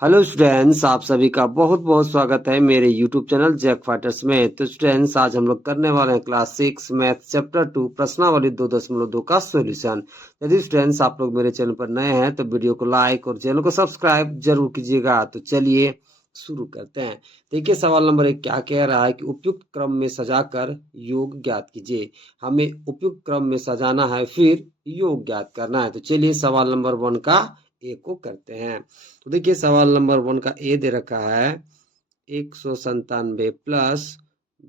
Hello students, आप सभी का बहुत बहुत स्वागत है मेरे यूट्यूब चैनल जैक फाइटर्स में। तो स्टूडेंट्स, आज हम लोग करने वाले हैं क्लास 6 मैथ चैप्टर 2 प्रश्नावली 2.2 का सॉल्यूशन। यदि स्टूडेंट्स आप लोग मेरे चैनल पर नए हैं तो वीडियो को लाइक और चैनल को सब्सक्राइब जरूर कीजिएगा। तो चलिए शुरू करते हैं। देखिए, सवाल नंबर 1 क्या कह रहा है कि उपयुक्त क्रम में सजाकर योग ज्ञात कीजिए। हमें उपयुक्त क्रम में सजाना है, फिर योग ज्ञात करना है। तो चलिए सवाल नंबर 1 का ए को करते हैं। तो देखिए, सवाल नंबर 1 का ए दे रखा है 197 प्लस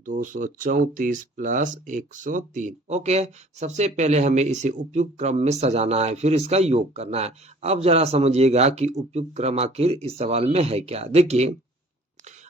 234 प्लस 103। ओके, सबसे पहले हमें इसे उपयुक्त क्रम में सजाना है, फिर इसका योग करना है। अब जरा समझिएगा कि उपयुक्त क्रम आखिर इस सवाल में है क्या। देखिए,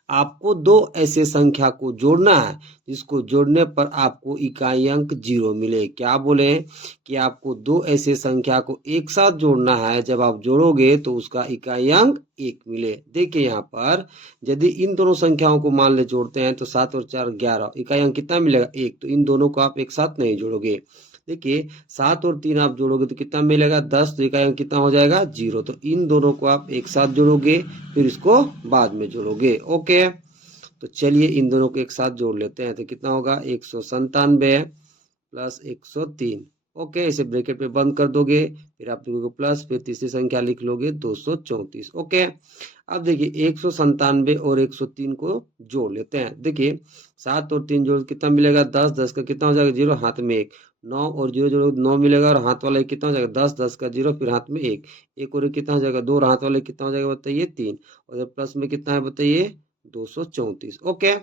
आपको दो ऐसे संख्या को जोड़ना है जिसको जोड़ने पर आपको इकाई अंक 0 मिले। क्या बोले कि आपको दो ऐसे संख्या को एक साथ जोड़ना है, जब आप जोड़ोगे तो उसका इकाई अंक 1 मिले। देखिए यहाँ पर यदि इन दोनों संख्याओं को मान ले जोड़ते हैं तो 7 और 4 11, इकाई अंक कितना मिलेगा 1। तो इन दोनों को आप एक साथ नहीं जोड़ोगे। देखिए, 7 और 3 आप जोड़ोगे तो कितना मिलेगा 10, तो इकाई अंक कितना हो जाएगा 0। तो इन दोनों को आप एक साथ जोड़ोगे, फिर इसको बाद में जोड़ोगे। ओके, तो चलिए इन दोनों को एक साथ जोड़ लेते हैं। तो कितना होगा 197 प्लस 103। ओके, इसे ब्रैकेट में बंद कर दोगे, फिर आप लिखोगे प्लस, फिर तीसरी संख्या लिख लोगे 234। ओके, अब देखिए 197 और 103 को जोड़ लेते हैं। देखिए 7 और 3 जोड़ कितना मिलेगा 10, 10 का कितना हो जाएगा 0, हाथ में 1। 9 और 0 जोड़ो 9 मिलेगा, और हाथ वाला कितना हो जाएगा 10, 10 का 0, फिर हाथ में 1। 1 और 1 कितना हो जाएगा 2, और हाथ वाले कितना हो जाएगा बताइए 3, और प्लस में कितना है बताइए 234। ओके,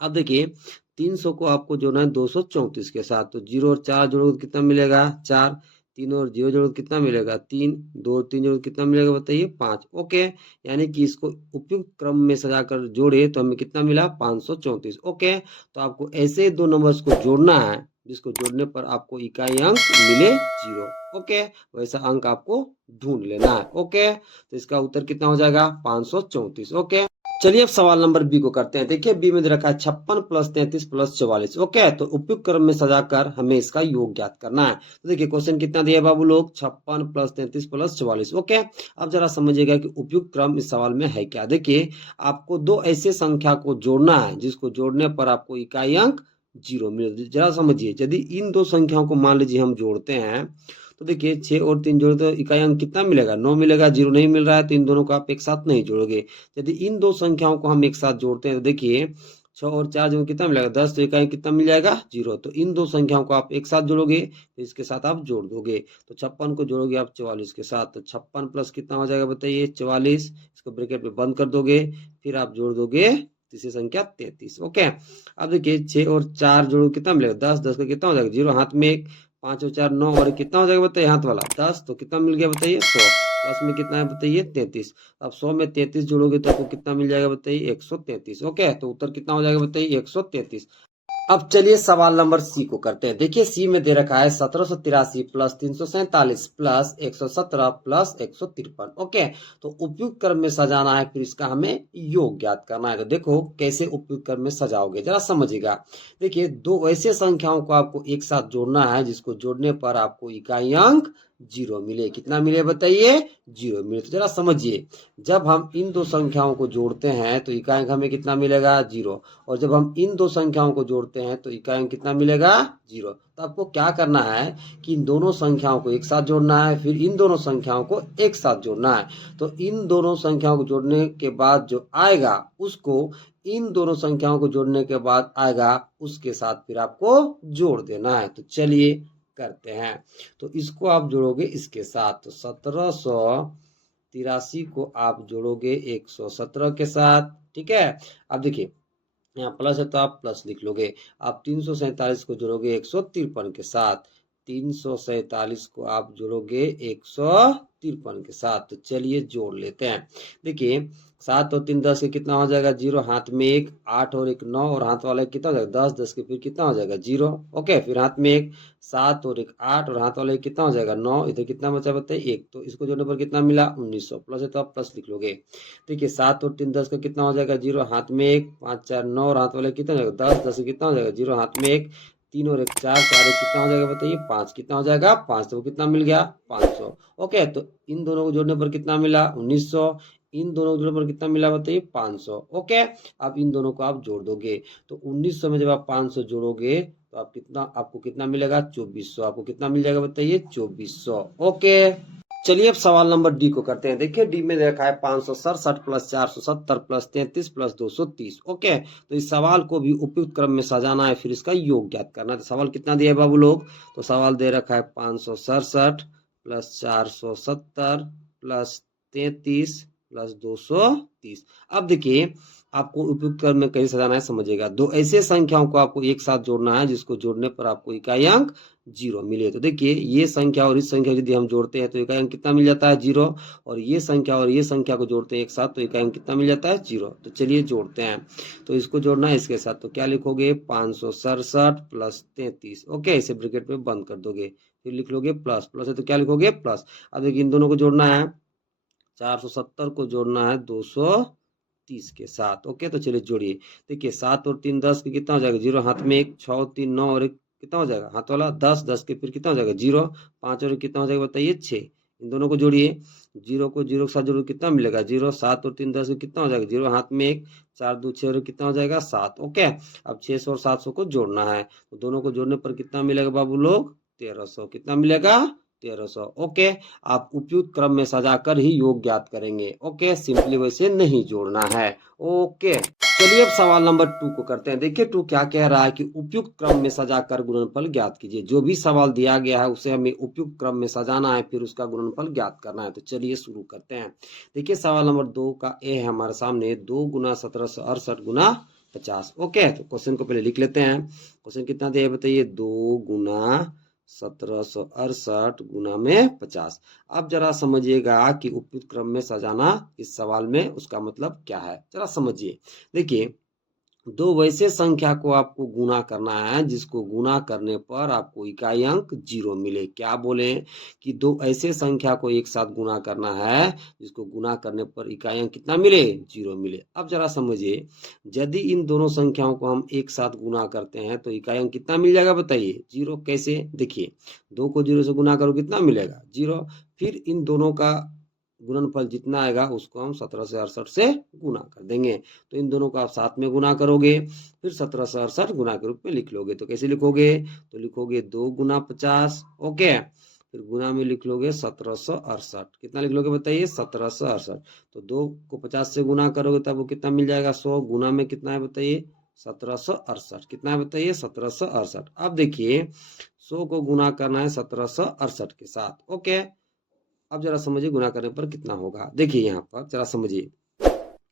अब देखिए 300 को आपको जोड़ना है 234 के साथ। तो 0 और 4 जोड़ोगे तो कितना मिलेगा 4, 3 और 0 जोड़ोगे तो कितना मिलेगा 3, 2 और 3 जोड़ोगे तो कितना मिलेगा बताइए 5। ओके, यानी कि इसको उपयुक्त क्रम में सजाकर जोड़े तो हमें कितना मिला 534। ओके, तो आपको ऐसे दो नंबर्स को जोड़ना है जिसको जोड़ने पर आपको इकाई अंक मिले 0। ओके, वैसा अंक आपको ढूंढ लेना है। ओके, तो इसका उत्तर कितना हो जाएगा 534। ओके, चलिए अब सवाल नंबर बी को करते हैं। देखिए बी में दे रखा है 56 प्लस 33 प्लस 44। ओके, तो उपयुक्त क्रम में सजाकर हमें इसका योग ज्ञात करना है। तो देखिए क्वेश्चन कितना दिया बाबू लोग 56 प्लस 33 प्लस 44। ओके, अब जरा समझिएगा कि उपयुक्त क्रम इस सवाल में है क्या। देखिए, आपको दो ऐसे संख्या को जोड़ना है जिसको जोड़ने पर आपको इकाई अंक 0 मिले। जरा समझिए, यदि इन दो संख्याओं को मान लीजिए हम जोड़ते हैं तो देखिए 6 और 3 जोड़े तो इकाई अंक कितना मिलेगा 9 मिलेगा। 0 नहीं मिल रहा है तो इन दोनों को आप एक साथ नहीं जोड़ोगे। यदि इन दो संख्याओं को हम एक साथ जोड़ते हैं तो देखिए 6 और 4 जो कितना मिलेगा 10, तो इकाई कितना मिल जाएगा 0। तो इन दो संख्याओं को आप एक साथ जोड़ोगे तो इसके साथ आप जोड़ दोगे। तो 56 को जोड़ोगे आप 44 के साथ, तो 56 प्लस कितना हो जाएगा बताइए 44। इसको ब्रैकेट में बंद कर दोगे, फिर आप जोड़ दोगे तीसरी संख्या 33। ओके, अब देखिए 6 और 4 जोड़ो कितना मिलेगा 10, 10 का कितना हो जाएगा 0, हाथ में 1। 5 और 4 9, और कितना हो जाएगा बताइए हाथ वाला 10, तो कितना मिल गया बताइए 100। प्लस में कितना है बताइए 33। अब 100 में 33 जोड़ोगे तो आपको कितना मिल जाएगा बताइए 133। ओके, तो उत्तर कितना हो जाएगा बताइए 133। अब चलिए सवाल नंबर सी को करते हैं। देखिए सी में दे रखा है 1783 प्लस 347 प्लस 117 प्लस 153। ओके, तो उपयुक्त क्रम में सजाना है, फिर इसका हमें योग ज्ञात करना है। तो देखो कैसे उपयुक्त क्रम में सजाओगे, जरा समझिएगा। देखिए, दो ऐसे संख्याओं को आपको एक साथ जोड़ना है जिसको जोड़ने पर आपको इकाई अंक 0 मिले। कितना मिले बताइए 0 मिले। तो जरा समझिए, जब हम इन दो संख्याओं को जोड़ते हैं तो इकाई अंक हमें कितना मिलेगा 0, और जब हम इन दो संख्याओं को जोड़ते हैं तो इकाई अंक कितना मिलेगा 0। तो आपको क्या करना है कि इन दोनों संख्याओं को एक साथ जोड़ना है, फिर इन दोनों संख्याओं को एक साथ जोड़ना है। तो इन दोनों संख्याओं को जोड़ने के बाद जो आएगा उसको इन दोनों संख्याओं को जोड़ने के बाद आएगा उसके साथ फिर आपको जोड़ देना है। तो चलिए करते हैं। तो इसको आप जोड़ोगे इसके साथ, तो 1783 को आप जोड़ोगे 117 के साथ। ठीक है, अब देखिए यहाँ प्लस है तो आप प्लस लिख लोगे। आप 347 को जोड़ोगे 153 के साथ। 347 को आप जोड़ोगे 153 के साथ। तो चलिए जोड़ लेते हैं। देखिए 7 और 3 10 के कितना हो जाएगा 0, हाथ में 1। 8 और 1 9, और हाथ वाला कितना हो जाएगा 10, 10 के फिर कितना हो जाएगा 0। ओके, फिर हाथ में 1। 7 और 1 8, और हाथ वाले कितना हो जाएगा 9। इधर कितना बचा बताइए 1, तो इसको जोड़ने पर कितना मिला 1900। प्लस है तो आप प्लस लिख लोगे। देखिए 7 और 3 10 का कितना हो जाएगा 0, हाथ में 1। 5 4 9, और हाथ वाले कितना हो जाएगा 10, 10 कितना हो जाएगा 0, हाथ में 1। 3 और 1 4, 4 1 कितना हो जाएगा बताइए 5, कितना हो जाएगा 5, तो कितना मिल गया 500। ओके, तो इन दोनों को जोड़ने पर कितना मिला 1900। इन दोनों को जोड़ने पर कितना मिला बताइए 500। ओके, अब इन दोनों को आप जोड़ दोगे तो 1900 में जब आप 500 जोड़ोगे तो आपको कितना मिलेगा 2400। आपको कितना मिल जाएगा बताइए 2400। ओके, चलिए अब सवाल नंबर डी को करते हैं। देखिए डी में देखा है 567 प्लस 470 प्लस 33 प्लस 230। ओके, तो इस सवाल को भी उपयुक्त क्रम में सजाना है, फिर इसका योग ज्ञात करना है। तो सवाल कितना दिया है बाबू लोग, तो सवाल दे रखा है 567 प्लस 470 प्लस 33 प्लस 230। अब देखिए आपको उपयुक्त क्रम में कैसे सजाना है समझिएगा। दो ऐसे संख्याओं को आपको एक साथ जोड़ना है जिसको जोड़ने पर आपको इकाई अंक 0 मिले। तो देखिए ये संख्या और इस संख्या यदि हम जोड़ते हैं तो इकाई अंक कितना मिल जाता है 0, और ये संख्या और ये संख्या को जोड़ते हैं एक साथ तो इकाई अंक कितना मिल जाता है 0। तो चलिए जोड़ते हैं, तो इसको जोड़ना है इसके साथ, तो क्या लिखोगे 567 प्लस 33। ओके, इसे ब्रैकेट में बंद कर दोगे, फिर लिख लोगे प्लस, प्लस है तो क्या लिखोगे प्लस। अब देखिए इन दोनों को जोड़ना है, 470 को जोड़ना है 230 के साथ। ओके, तो चलिए जोड़िए। देखिए 7 और 3 10 के कितना हो जाएगा 0, हाथ में 1, 6 3 9 और 1 कितना हो जाएगा हाथ वाला 10, 10 के फिर कितना हो जाएगा 0, 5 और कितना हो जाएगा बताइए 6। इन दोनों को जोड़िए, 0 को 0 के साथ जोड़ो कितना मिलेगा 0, 7 और 3 10 के कितना हो जाएगा 0, हाथ में 1, 4 2 6 और कितना हो जाएगा 7। ओके, अब 600 और 700 को जोड़ना है, तो दोनों को जोड़ने पर कितना मिलेगा बाबू लोग 1300। कितना मिलेगा 1300। ओके, आप उपयुक्त क्रम में सजाकर ही योग ज्ञात करेंगे। ओके, सिंपली वैसे नहीं जोड़ना है। ओके, चलिए अब सवाल नंबर 2 को करते हैं। देखिए 2 क्या कह रहा है कि उपयुक्त क्रम में सजाकर गुणनफल ज्ञात कीजिए। जो भी सवाल दिया गया है उसे हमें उपयुक्त क्रम में सजाना है, फिर उसका गुणनफल ज्ञात करना है। तो चलिए शुरू करते हैं। देखिए सवाल नंबर 2 का ए है हमारे सामने, 2 गुना 1768 गुना 50। ओके, तो क्वेश्चन को पहले लिख लेते हैं। क्वेश्चन कितना दिया बताइए 2 गुना 1768 गुना में 50। अब जरा समझिएगा कि उपयुक्त क्रम में सजाना इस सवाल में उसका मतलब क्या है, जरा समझिए। देखिए दो वैसे संख्या को आपको गुना करना है जिसको गुना करने पर आपको इकाई अंक 0 मिले। क्या बोले कि दो ऐसे संख्या को एक साथ गुना करना है जिसको गुना करने पर इकाई अंक कितना मिले 0 मिले। अब जरा समझिए, यदि इन दोनों संख्याओं को हम एक साथ गुना करते हैं तो इकाई अंक कितना मिल जाएगा बताइए 0। कैसे, देखिए 2 को 0 से गुना करो कितना मिलेगा 0, फिर इन दोनों का गुणनफल जितना आएगा उसको हम 17 से 68 से गुना कर देंगे। तो इन दोनों को आप साथ में गुना करोगे, फिर 17 से 68 गुना के रूप में लिख लोगे। तो कैसे लिखोगे, तो लिखोगे 2 गुना 50। ओके, फिर गुना में लिख लोगे 1768। कितना लिख लोगे बताइए 1768। तो 2 को 50 से गुना करोगे तब वो कितना मिल जाएगा 100, गुना में कितना है बताइए 1768। कितना है बताइए 1768। अब देखिए 100 को गुना करना है 1768 के साथ। ओके, अब जरा समझिए गुना करने पर कितना होगा। देखिए यहाँ पर जरा समझिए,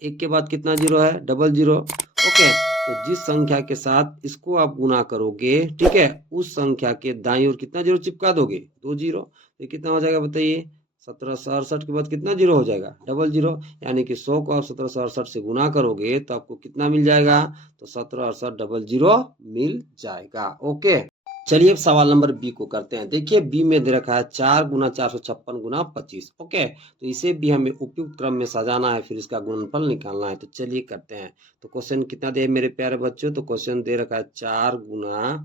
एक के बाद कितना 0 है डबल 0। ओके, तो जिस संख्या के साथ इसको आप गुना करोगे, ठीक है, उस संख्या के दाईं ओर कितना 0 चिपका दोगे 2 0। तो कितना हो जाएगा बताइए 1768 के बाद कितना 0 हो जाएगा डबल 0। यानी कि 100 को आप 1768 से गुना करोगे तो आपको कितना मिल जाएगा, तो 1768 डबल 0 मिल जाएगा। ओके, चलिए अब सवाल नंबर बी को करते हैं। देखिए बी में दे रखा है 4 गुना 456 गुना 25। ओके, तो इसे भी हमें उपयुक्त क्रम में सजाना है, फिर इसका गुणनफल निकालना है। तो चलिए करते हैं। तो क्वेश्चन कितना दे मेरे प्यारे बच्चों, तो क्वेश्चन दे रखा है 4 गुना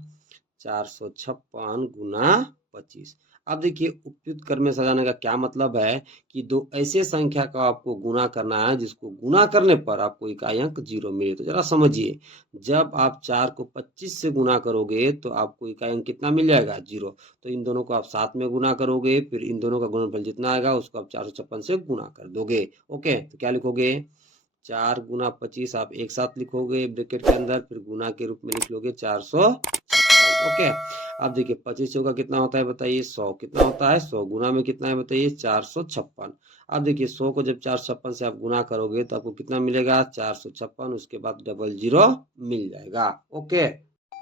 456 गुना 25। अब देखिए उपयुक्त क्रम में सजाने का क्या मतलब है कि दो ऐसे संख्या का आपको गुना करना है जिसको गुना करने पर आपको इकाई अंक 0 मिले। तो जरा समझिए, जब आप 4 को 25 से गुना करोगे तो आपको इकाई अंक कितना मिल जाएगा 0। तो इन दोनों को आप साथ में गुना करोगे, फिर इन दोनों का गुणनफल जितना आएगा उसको आप 456 से गुना कर दोगे। ओके, तो क्या लिखोगे 4 गुना 25 आप एक साथ लिखोगे ब्रैकेट के अंदर, फिर गुना के रूप में लिख लोगे 456। ओके, अब देखिए 25 चौका कितना होता है बताइए 100। कितना होता है 100, गुना में कितना है बताइए 456। अब देखिए 100 को जब 456 से आप गुना करोगे तो आपको कितना मिलेगा 456, उसके बाद डबल 0 मिल जाएगा। ओके,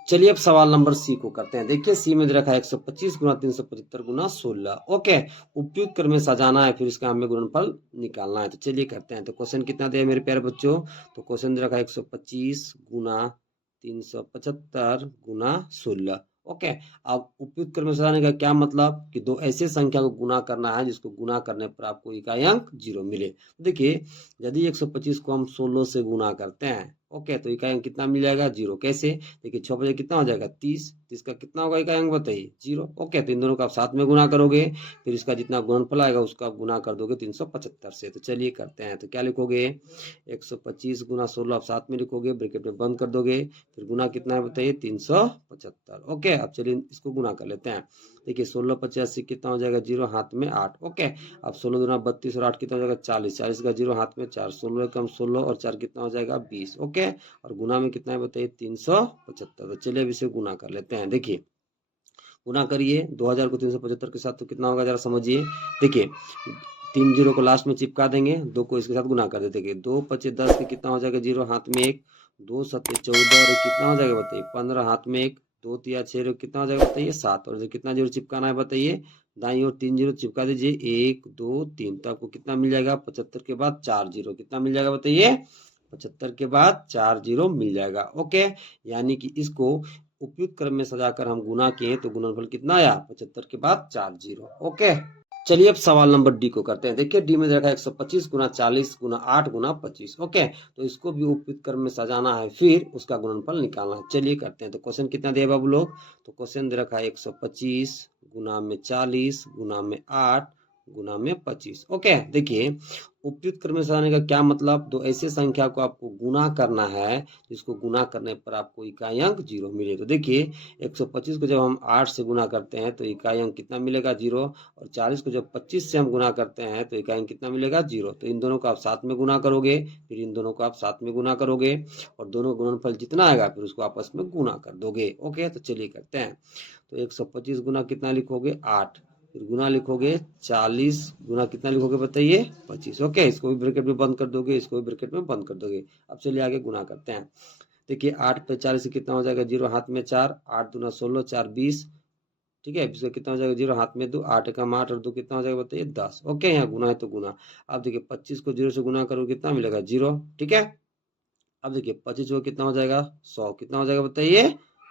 चलिए अब सवाल नंबर सी को करते हैं। देखिए सी में दे रखा है 125 गुना 375 गुना 16। ओके, उपयुक्त क्रम में सजाना है, फिर इसका हमें गुणनफल निकालना है। तो चलिए करते हैं। तो क्वेश्चन कितना दिया मेरे प्यारे बच्चों, तो क्वेश्चन दे रखा है 125 गुना 375 गुना 16। ओके, अब उपयुक्त क्रम में सजाने का क्या मतलब कि दो ऐसे संख्या को गुना करना है जिसको गुना करने पर आपको इकाई अंक 0 मिले। देखिए यदि 125 को हम 16 से गुना करते हैं, ओके, तो इकाई अंक कितना मिल जाएगा 0। कैसे? देखिए 6 बजे कितना हो जाएगा 30, 30 का कितना होगा इकाई अंक बताइए 0। ओके, तो इन दोनों का आप साथ में गुना करोगे, फिर इसका जितना गुणनफल आएगा उसका गुना कर दोगे 375 से। तो चलिए करते हैं, तो क्या लिखोगे 125 गुना 16 आप साथ में लिखोगे, ब्रैकेट में बंद कर दोगे, फिर गुना कितना है बताइए 375। ओके, अब चलिए इसको गुना कर लेते हैं। देखिए 16 85 कितना हो जाएगा 0, हाथ में 8। ओके, अब 16 दूना 32 और 8 कितना हो जाएगा 40, 40 का 0 हाथ में 4, 16 कम 16 और 4 कितना हो जाएगा 20। ओके, और गुना में कितना है बताइए 375। तो चलिए अब इसे गुना कर लेते हैं। देखिए गुना करिए 2000 को 375 के साथ, तो कितना होगा जरा समझिए। देखिए 3 0 को लास्ट में चिपका देंगे, 2 को इसके साथ गुना कर देते, 2 5 10 के कितना हो जाएगा 0, हाथ में 1, 2 7 14 और कितना हो जाएगा बताइए 15, हाथ में 1, 2 3 6 कितना हो जाएगा बताइए 7, और कितना 0 चिपकाना है बताइए दाईं ओर 3 0 चिपका दीजिए, 1 2 3, तो आपको कितना मिल जाएगा 75 के बाद 4 0, कितना मिल जाएगा बताइए 75 के बाद 4 0 मिल जाएगा। ओके, यानी कि इसको उपयुक्त क्रम में सजाकर हम गुना किए तो गुणनफल कितना आया 75 के बाद 4 0। ओके, चलिए अब सवाल नंबर डी को करते हैं। देखिए डी में रखा 125 गुना 40 गुना 8 गुना 25। ओके, तो इसको भी उपयुक्त क्रम में सजाना है, फिर उसका गुणनफल निकालना है। चलिए करते हैं। तो क्वेश्चन कितना दिया बाबू लोग? तो क्वेश्चन दे रखा है 125 गुना में 40 गुना में 8 गुना में 25। ओके, देखिए उपयुक्त क्रम में सजाने का क्या मतलब, दो ऐसे संख्या को आपको गुना करना है जिसको गुना करने पर आपको इकाई अंक 0 मिले। तो देखिए 125 को जब हम 8 से गुना करते हैं तो इकाई अंक कितना मिलेगा 0, और 40 को जब 25 से हम गुना करते हैं तो इकाई अंक कितना मिलेगा 0। तो इन दोनों को आप साथ में गुना करोगे, फिर इन दोनों को आप साथ में गुना करोगे, और दोनों गुणनफल जितना आएगा फिर उसको आपस में गुना कर दोगे। ओके, तो चलिए करते हैं। तो 125 गुना कितना लिखोगे 8, फिर गुना लिखोगे 40 गुना कितना लिखोगे बताइए 25। ओके, इसको भी ब्रैकेट में बंद कर दोगे, इसको भी ब्रैकेट में बंद कर दोगे। अब चलिए आगे गुना करते हैं। देखिए 8 पे 40 से कितना हो जाएगा 0, हाथ में 4, 8 दूना 16 4 20। ठीक है, इसका कितना हो जाएगा 0, हाथ में 2, 8 कम 8 और 2 कितना हो जाएगा बताइए 10। ओके, यहाँ गुना है तो गुना। अब देखिए 25 को 0 से गुना करो कितना मिलेगा 0। ठीक है, अब देखिए 25 को कितना हो जाएगा 100, कितना हो जाएगा बताइए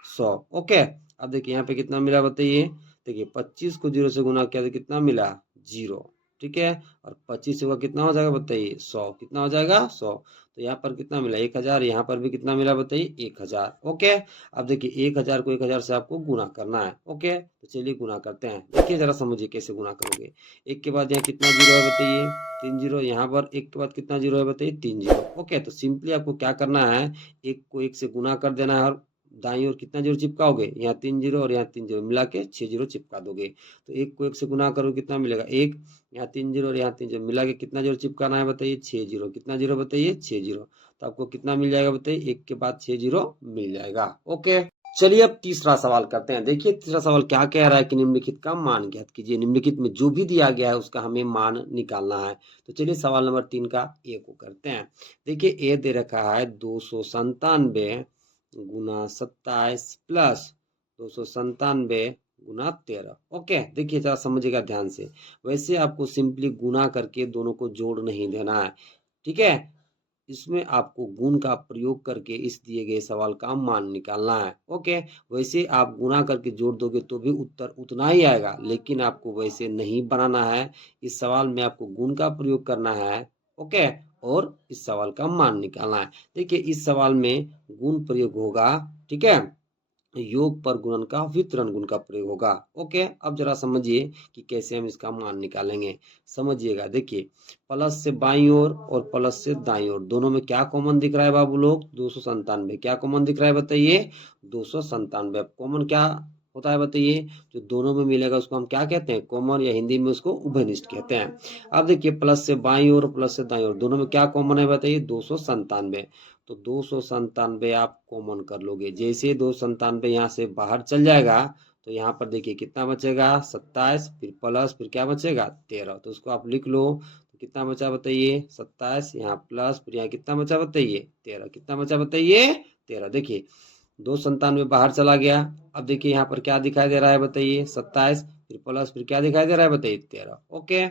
100। ओके, अब देखिए यहाँ पे कितना मिला बताइए। देखिए 25 को 0 से गुना किया तो कितना मिला 0। ठीक है, और 25 का कितना हो जाएगा बताइए 100, कितना हो जाएगा 100। तो यहाँ पर कितना मिला 1000, यहाँ पर भी कितना मिला बताइए 1000। ओके, अब देखिए 1000 को 1000 से आपको गुना करना है। ओके, तो चलिए गुना करते हैं। देखिए जरा समझिए कैसे गुना करोगे। एक के बाद यहाँ कितना 0 है बताइए 3 0, यहाँ पर एक के बाद कितना 0 है बताइए 3 0। ओके, तो सिंपली आपको क्या करना है, एक को एक से गुना कर देना है, और दाईं ओर कितना 0 चिपकाओगे, यहाँ 3 0 और यहाँ 3 0 मिला के 6 0 चिपका दोगे। तो एक को एक से गुना करो कितना मिलेगा 1, यहाँ 3 0 और यहाँ 3 0 मिला के कितना 0 चिपकाना है बताइए 6 0, कितना 0 बताइए 6 0। तो आपको कितना मिल जाएगा बताइए, एक के बाद 6 0 मिल जाएगा। ओके, चलिए अब तीसरा सवाल करते हैं। देखिए तीसरा सवाल क्या कह रहा है कि निम्नलिखित का मान ज्ञात कीजिए। निम्नलिखित में जो भी दिया गया है उसका हमें मान निकालना है। तो चलिए सवाल नंबर 3 का ए को करते हैं। देखिए ए दे रखा है 297 गुना 27 प्लस 297 गुना 13। ओके, देखिए जरा समझिएगा ध्यान से। वैसे आपको सिंपली गुना करके दोनों को जोड़ नहीं देना है। ठीक है, इसमें आपको गुण का प्रयोग करके इस दिए गए सवाल का मान निकालना है। ओके, वैसे आप गुना करके जोड़ दोगे तो भी उत्तर उतना ही आएगा, लेकिन आपको वैसे नहीं बनाना है। इस सवाल में आपको गुण का प्रयोग करना है। ओके, और इस सवाल का मान निकालना है। देखिए इस सवाल में गुण प्रयोग होगा। ठीक है, योग पर गुणन का वितरण गुण का प्रयोग होगा। ओके, अब जरा समझिए कि कैसे हम इसका मान निकालेंगे। समझिएगा, देखिए प्लस से बाईं ओर और प्लस से दाईं ओर दोनों में क्या कॉमन दिख रहा है बाबू लोग 297। क्या कॉमन दिख रहा है बताइए 297। कॉमन क्या होता है बताइए, जो दोनों में मिलेगा उसको हम क्या कहते हैं कॉमन, या हिंदी में उसको उभयनिष्ठ कहते हैं। अब देखिए प्लस से बाईं ओर प्लस से दाईं ओर दोनों में क्या कॉमन है बताइए 297। तो 297 आप कॉमन कर लोगे। जैसे 297 यहाँ से बाहर चल जाएगा तो यहाँ पर देखिए कितना बचेगा 27, फिर प्लस फिर क्या बचेगा 13। तो उसको आप लिख लो। तो कितना बचा बताइए 27, यहाँ प्लस फिर यहाँ कितना बचा बताइए 13, कितना बचा बताइए 13। देखिए 297 बाहर चला गया। अब देखिए यहाँ पर क्या दिखाई दे रहा है बताइए 27, फिर प्लस फिर क्या दिखाई दे रहा है बताइए 13। ओके,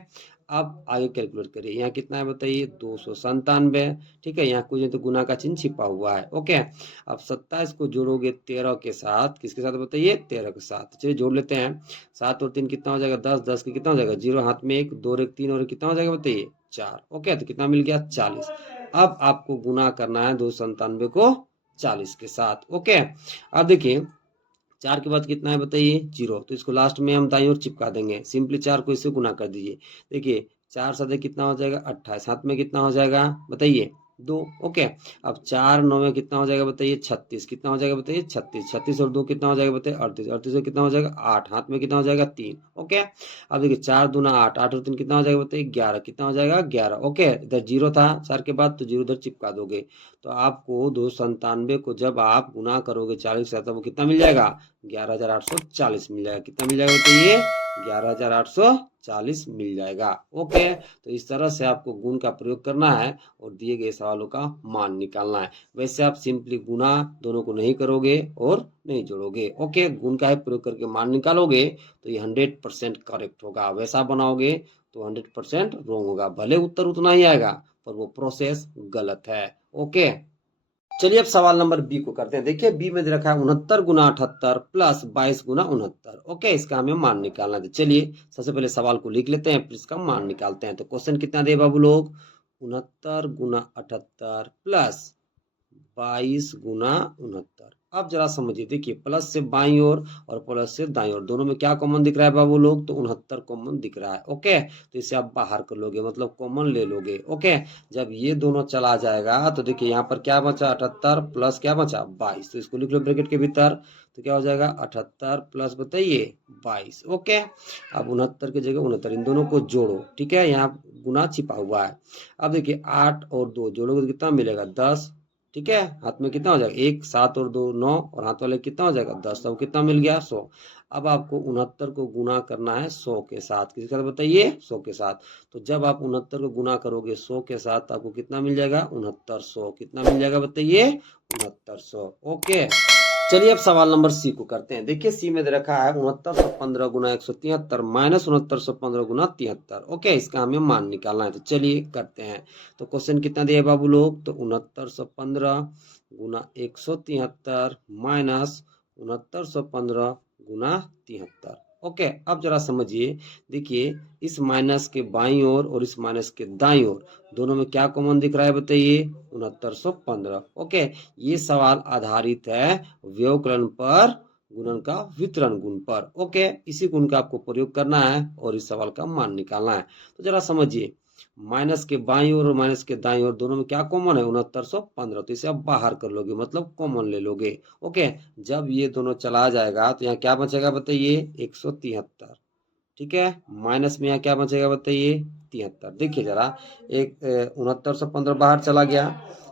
अब आगे कैलकुलेट करिए। यहाँ कितना है बताइए 297। ठीक है, यहाँ कुछ नहीं तो गुना का चिन्ह छिपा हुआ है। ओके, अब 27 को जोड़ोगे 13 के साथ, किसके साथ बताइए 13 के साथ। चलिए जोड़ लेते हैं। 7 और 3 कितना हो जाएगा 10, 10 के कितना हो जाएगा 0, हाथ में 1, 2 और 1 3 और कितना हो जाएगा बताइए 4। ओके, तो कितना मिल गया 40। अब आपको गुना करना है 297 को 40 के साथ। ओके, अब देखिए 4 के बाद कितना है बताइए 0, तो इसको लास्ट में हम दाईं ओर चिपका देंगे। सिंपली 4 को इससे गुना कर दीजिए। देखिए 4 साथ कितना हो जाएगा 28, हाथ में कितना हो जाएगा बताइए 2। ओके, अब 4 9 में कितना हो जाएगा बताइए 36, कितना हो जाएगा बताइए 36, 36 और 2 कितना हो जाएगा बताइए 38, 38 और कितना हो जाएगा 8, हाथ में कितना हो जाएगा 3। ओके, अब देखिए 4 दूना 8, 8 और 3 कितना हो जाएगा बताइए 11, कितना हो जाएगा 11। ओके, इधर 0 था 4 के बाद, तो 0 इधर चिपका दोगे। तो आपको 297 को जब आप गुना करोगे 40 से, तब वो कितना मिल जाएगा 11,840 मिल जाएगा। कितना मिल जाएगा बताइए 11,840 मिल जाएगा। ओके, तो इस तरह से आपको गुण का प्रयोग करना है और दिए गए सवालों का मान निकालना है। वैसे आप सिंपली गुना दोनों को नहीं करोगे और नहीं जोड़ोगे। ओके, गुण का प्रयोग करके मान निकालोगे तो ये 100% करेक्ट होगा। वैसा बनाओगे तो 100% रॉन्ग होगा। भले उत्तर उतना ही आएगा पर वो प्रोसेस गलत है। ओके, चलिए अब सवाल नंबर बी को करते हैं। देखिए बी में दे रखा है 69 गुना 78 प्लस 22 गुना 69। ओके, इसका हमें मान निकालना है। चलिए सबसे पहले सवाल को लिख लेते हैं, फिर इसका मान निकालते हैं। तो क्वेश्चन कितना दे बाबू लोग 69 गुना 78 प्लस 22 गुना 69। अब जरा समझिए, देखिए प्लस से बाईं ओर और प्लस से दाईं ओर दोनों में क्या कॉमन दिख रहा है बाबू लोग, तो 69 कॉमन दिख रहा है। ओके, तो इसे आप बाहर कर लोगे, मतलब कॉमन ले लोगे। ओके, जब ये दोनों चला जाएगा तो देखिए यहाँ पर क्या बचा 78 प्लस क्या बचा 22, तो इसको लिख लो ब्रैकेट के भीतर। तो क्या हो जाएगा 78 प्लस बताइए 22। ओके, अब 69 की जगह 69, इन दोनों को जोड़ो। ठीक है, यहाँ गुना छिपा हुआ है। अब देखिए 8 और 2 जोड़ोगे तो कितना मिलेगा 10। ठीक है, हाथ में कितना हो जाएगा 1, 7 और 2 9, और हाथ वाले कितना हो जाएगा 10, तो कितना मिल गया 100। अब आपको 69 को गुना करना है 100 के साथ। किसके साथ बताइए 100 के साथ। तो जब आप 69 को गुना करोगे 100 के साथ, तो आपको कितना मिल जाएगा 6900। कितना मिल जाएगा बताइए 6900। ओके, चलिए अब सवाल नंबर सी को करते हैं। देखिए सी में दे रखा है 6915 गुना 173 माइनस 6915 गुना 73। ओके, इसका हमें मान निकालना है। तो चलिए करते हैं। तो क्वेश्चन कितना दिया है बाबू लोग, तो 6915 गुना 173 माइनस 6915 गुना 73। ओके, अब जरा समझिए, देखिए इस माइनस के बाईं ओर और इस माइनस के दाईं ओर दोनों में क्या कॉमन दिख रहा है बताइए 6915। ओके, ये सवाल आधारित है व्यवकलन पर गुणन का वितरण गुण पर। ओके, इसी गुण का आपको प्रयोग करना है और इस सवाल का मान निकालना है। तो जरा समझिए, माइनस के बाईं ओर और माइनस के दाईं ओर दोनों में क्या कॉमन है 6915, तो इसे आप बाहर कर लोगे, मतलब कॉमन ले लोगे। ओके, जब ये दोनों चला जाएगा तो यहाँ क्या बचेगा बताइए 173। ठीक है, माइनस में यहाँ क्या बचेगा बताइए 73। देखिए जरा, एक 6915 बाहर चला गया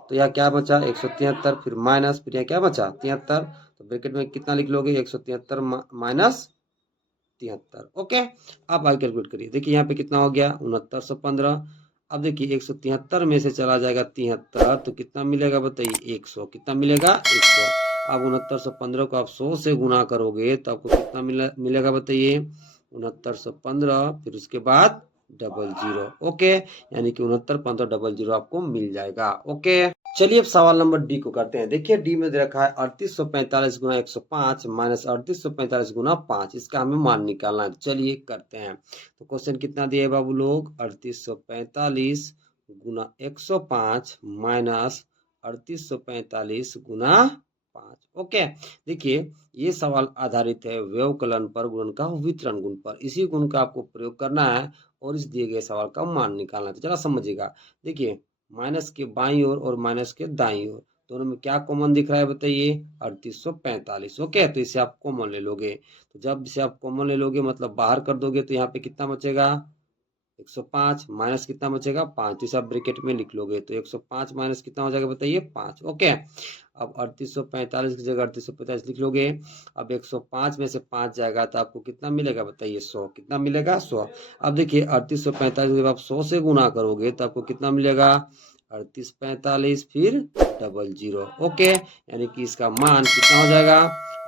तो यहाँ क्या बचा 173, फिर माइनस, फिर यहाँ क्या बचा 73। तो ब्रैकेट में कितना लिख लोगे 173 माइनस 73। ओके, अब आगे कैलकुलेट करिए। देखिए यहाँ पे कितना हो गया 6915। अब देखिए 173 में से चला जाएगा 73, तो कितना मिलेगा बताइए 100। कितना मिलेगा 100। अब 6915 को आप 100 से गुना करोगे तो आपको कितना मिलेगा बताइए 6915, फिर उसके बाद 00। ओके, यानी कि 6915 आपको मिल जाएगा। ओके, चलिए अब सवाल नंबर डी को करते हैं। देखिए डी में दे रखा है 3845 गुना 105 माइनस 3845 गुना 5। इसका हमें मान निकालना है। चलिए करते हैं। तो क्वेश्चन कितना दिया है बाबू लोग 3845 गुना 105 माइनस 3845 गुना 5। ओके, देखिए ये सवाल आधारित है व्यवकलन पर गुणन का वितरण गुण पर। इसी गुण का आपको प्रयोग करना है और इस दिए गए सवाल का मान निकालना है। तो जरा समझिएगा, देखिए माइनस के बाईं ओर और माइनस के दाईं ओर दोनों में क्या कॉमन दिख रहा है बताइए 3845। ओके, तो इसे आप कॉमन ले लोगे। तो जब इसे आप कॉमन ले लोगे मतलब बाहर कर दोगे तो यहाँ पे कितना बचेगा 105 माइनस कितना बचेगा 5, तो इसे आप ब्रैकेट में लिख लोगे। तो 105 माइनस कितना हो जाएगा बताइए 5। ओके, अब 3845 की जगह 3845 लिख लोगे। अब 105 में से 5 जाएगा तो आपको कितना मिलेगा बताइए 100। कितना मिलेगा 100। अब देखिए 3845 जब आप 100 से गुना करोगे तो आपको कितना मिलेगा 3845 फिर 00। ओके, यानी कि इसका मान कितना हो जाएगा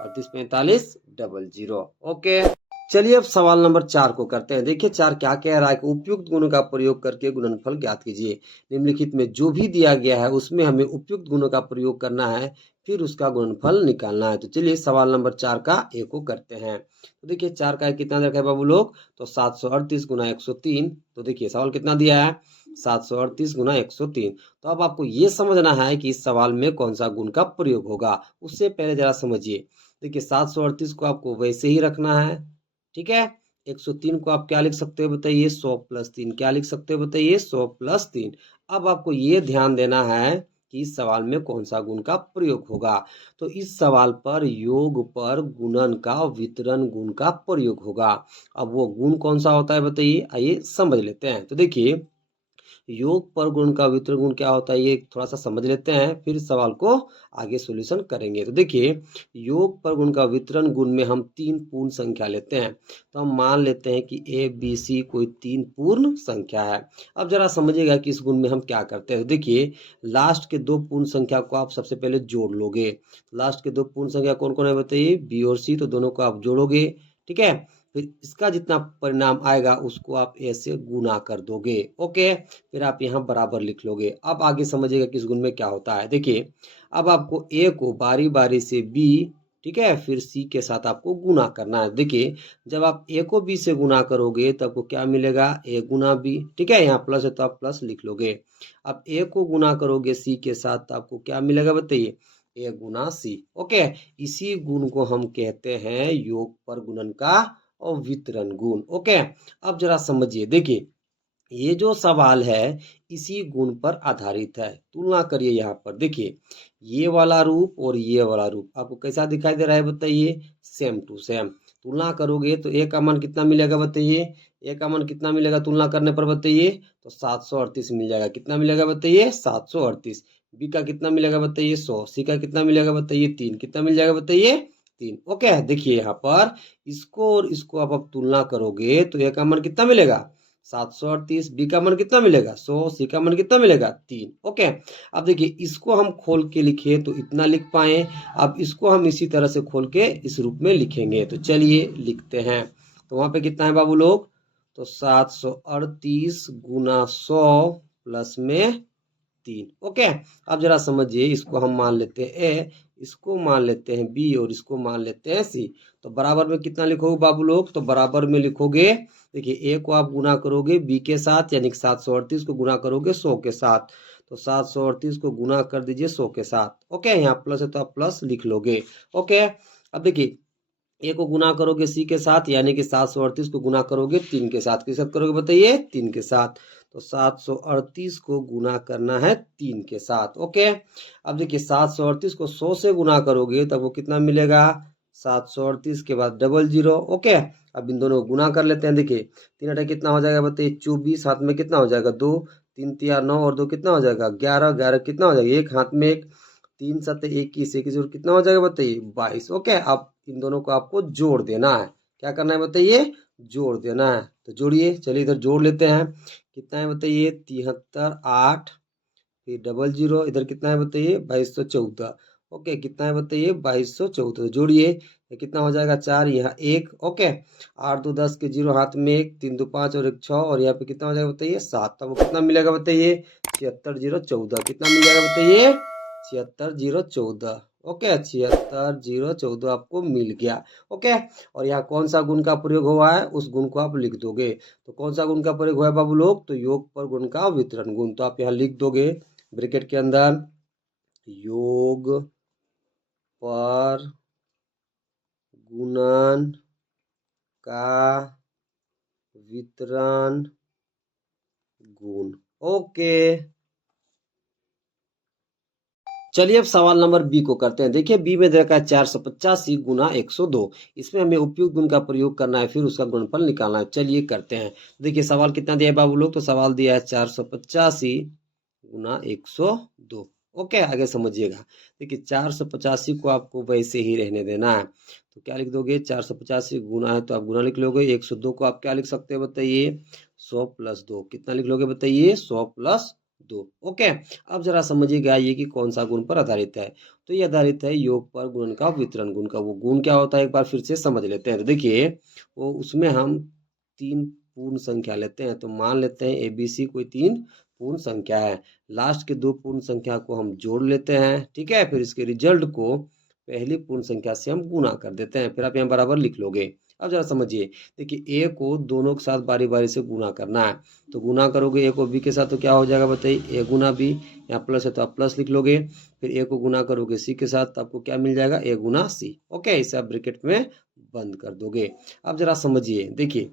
3845 00। ओके, चलिए अब सवाल नंबर 4 को करते हैं। देखिए 4 क्या कह रहा है कि उपयुक्त गुणों का प्रयोग करके गुणनफल ज्ञात कीजिए। निम्नलिखित में जो भी दिया गया है उसमें हमें उपयुक्त गुणों का प्रयोग करना है, फिर उसका गुणनफल निकालना है। तो चलिए सवाल नंबर 4 का ए को करते हैं। तो देखिए 4 का कितना रखा है बाबू लोग, तो 738 गुना 103। तो देखिए सवाल कितना दिया है 738 गुना 103। तो अब आपको ये समझना है कि इस सवाल में कौन सा गुण का प्रयोग होगा। उससे पहले जरा समझिए, देखिए 738 को आपको वैसे ही रखना है, ठीक है। 103 को आप क्या लिख सकते हो बताइए, 100 प्लस 3। क्या लिख सकते हो बताइए, 100 प्लस 3। अब आपको ये ध्यान देना है कि इस सवाल में कौन सा गुण का प्रयोग होगा। तो इस सवाल पर योग पर गुणन का वितरण गुण का प्रयोग होगा। अब वो गुण कौन सा होता है बताइए, आइए समझ लेते हैं। तो देखिए, योग पर गुण का वितरण गुण क्या होता है, ये थोड़ा सा समझ लेते हैं, फिर सवाल को आगे सॉल्यूशन करेंगे। तो देखिए, योग पर गुण का वितरण गुण में हम 3 पूर्ण संख्या लेते हैं। तो हम मान लेते हैं कि ए बी सी कोई 3 पूर्ण संख्या है। अब जरा समझिएगा कि इस गुण में हम क्या करते हैं। तो देखिए, लास्ट के 2 पूर्ण संख्या को आप सबसे पहले जोड़ लोगे। लास्ट के 2 पूर्ण संख्या कौन कौन है बताइए, बी और सी। तो दोनों को आप जोड़ोगे, ठीक है। फिर इसका जितना परिणाम आएगा उसको आप ए से गुना कर दोगे, ओके। फिर आप यहाँ बराबर लिख लोगे। अब आगे समझिएगा कि इस गुण में क्या होता है। देखिए, अब आपको ए को बारी बारी से बी, ठीक है, फिर सी के साथ आपको गुना करना है। देखिए, जब आप ए को बी से गुना करोगे तो आपको क्या मिलेगा, ए गुना बी, ठीक है। यहाँ प्लस है तो आप प्लस लिख लोगे। अब ए को गुना करोगे सी के साथ तो आपको क्या मिलेगा बताइए, ए गुना सी, ओके। इसी गुण को हम कहते हैं योग पर गुणन का और वितरण गुण, ओके। अब जरा समझिए, देखिए ये जो सवाल है इसी गुण पर आधारित है। तुलना करिए, यहाँ पर देखिए ये वाला रूप और ये वाला रूप आपको कैसा दिखाई दे रहा है बताइए, सेम टू सेम। तुलना करोगे तो ए का मान कितना मिलेगा बताइए, ए का मान कितना मिलेगा तुलना करने पर बताइए, तो 738 मिल जाएगा। कितना मिलेगा बताइए, 738। बी का कितना मिलेगा बताइए, 100। सी का कितना मिलेगा बताइए, 3। कितना मिल जाएगा बताइए, 3, ओके। देखिए यहाँ पर इसको और इसको आप तुलना करोगे तो ए का मान कितना मिलेगा, 738। बी का मान कितना मिलेगा, 100। सी का मान कितना मिलेगा, 3, ओके। अब देखिए, इसको हम खोल के लिखे तो इतना लिख पाए। अब इसको हम इसी तरह से खोल के इस रूप में लिखेंगे। तो चलिए लिखते हैं। तो वहां पे कितना है बाबू लोग, तो 738 गुना 100 प्लस में 3, ओके। अब जरा समझिए, इसको हम मान लेते हैं ए, इसको मान लेते हैं बी और इसको मान लेते हैं सी। तो बराबर में कितना लिखोगे बाबू लोग, तो बराबर में लिखोगे, देखिए ए को आप गुना करोगे बी के साथ, यानी कि 738 को गुना करोगे 100 के साथ। तो 738 को गुना कर दीजिए 100 के साथ, ओके। यहाँ प्लस है तो आप प्लस लिख लोगे, ओके। अब देखिए, ए को गुना करोगे सी के साथ, यानी कि 738 को गुना करोगे 3 के साथ। किस साथ करोगे बताइए, 3 के साथ। तो 738 को गुना करना है 3 के साथ, ओके। अब देखिए, 738 को 100 से गुना करोगे तब वो कितना मिलेगा, 738 के बाद डबल जीरो, ओके। अब इन दोनों को गुना कर लेते हैं। देखिए, 3 अठे कितना हो जाएगा बताइए, 24। हाथ में कितना हो जाएगा, 2। 3 तिया 9 और 2 कितना हो जाएगा, 11। 11 कितना हो जाएगा, एक हाथ में एक। 3 7 21, 21 और कितना हो जाएगा बताइए, 22, ओके। अब इन दोनों को आपको जोड़ देना है। क्या करना है बताइए, जोड़ देना है। तो जोड़िए, चलिए इधर जोड़ लेते हैं। कितना है बताइए, 73 8, फिर डबल जीरो, इधर कितना है बताइए, 2214, ओके। कितना है बताइए, 2214। जोड़िए, ये कितना हो जाएगा, 4, यहाँ 1, ओके। 8 2 10 के जीरो, हाथ में 1, 3 2 5 और 1 6, और यहाँ पे कितना हो जाएगा बताइए, 7। तब वो कितना मिलेगा बताइए, 76014। कितना मिल जाएगा बताइए, 76014, ओके। 76014 आपको मिल गया, ओके। और यहाँ कौन सा गुण का प्रयोग हुआ है उस गुण को आप लिख दोगे। तो कौन सा गुण का प्रयोग हुआ है बाबू लोग, तो योग पर गुण का वितरण गुण। तो आप यहाँ लिख दोगे ब्रैकेट के अंदर, योग पर गुणन का वितरण गुण, ओके। चलिए अब सवाल नंबर बी को करते हैं। देखिए, बी में दे रखा है 485 गुना 102। इसमें हमें उपयुक्त गुण का प्रयोग करना है, फिर उसका गुणनफल निकालना है। चलिए करते हैं। देखिए, सवाल कितना दिया है बाबू लोग, तो सवाल दिया है 485 गुना 102, ओके। आगे समझिएगा, देखिए 485 को आपको वैसे ही रहने देना है। तो क्या लिख दोगे, 485 गुना है तो आप गुना लिख लोगे। 102 को आप क्या लिख सकते हैं बताइए, 100 प्लस 2। कितना लिख लोगे बताइए, 100 प्लस 2, ओके। अब जरा समझिएगा ये कि कौन सा गुण पर आधारित है। तो ये आधारित है योग पर गुणन का वितरण गुण का। वो गुण क्या होता है एक बार फिर से समझ लेते हैं। तो देखिए, वो उसमें हम 3 पूर्ण संख्या लेते हैं। तो मान लेते हैं एबीसी कोई 3 पूर्ण संख्या है। लास्ट के 2 पूर्ण संख्या को हम जोड़ लेते हैं, ठीक है। फिर इसके रिजल्ट को पहली पूर्ण संख्या से हम गुना कर देते हैं, फिर आप यहाँ बराबर लिख लोगे। अब जरा समझिए, देखिए ए को दोनों के साथ बारी बारी से गुना करना है, तो गुना करोगे ए को बी के साथ तो क्या हो जाएगा बताइए, ए गुना बी, यहाँ प्लस है तो आप प्लस लिख लोगे। फिर ए को गुना करोगे सी के साथ तो आपको क्या मिल जाएगा, ए गुना सी। ओके, इसे आप ब्रैकेट में बंद कर दोगे। अब जरा समझिए, देखिए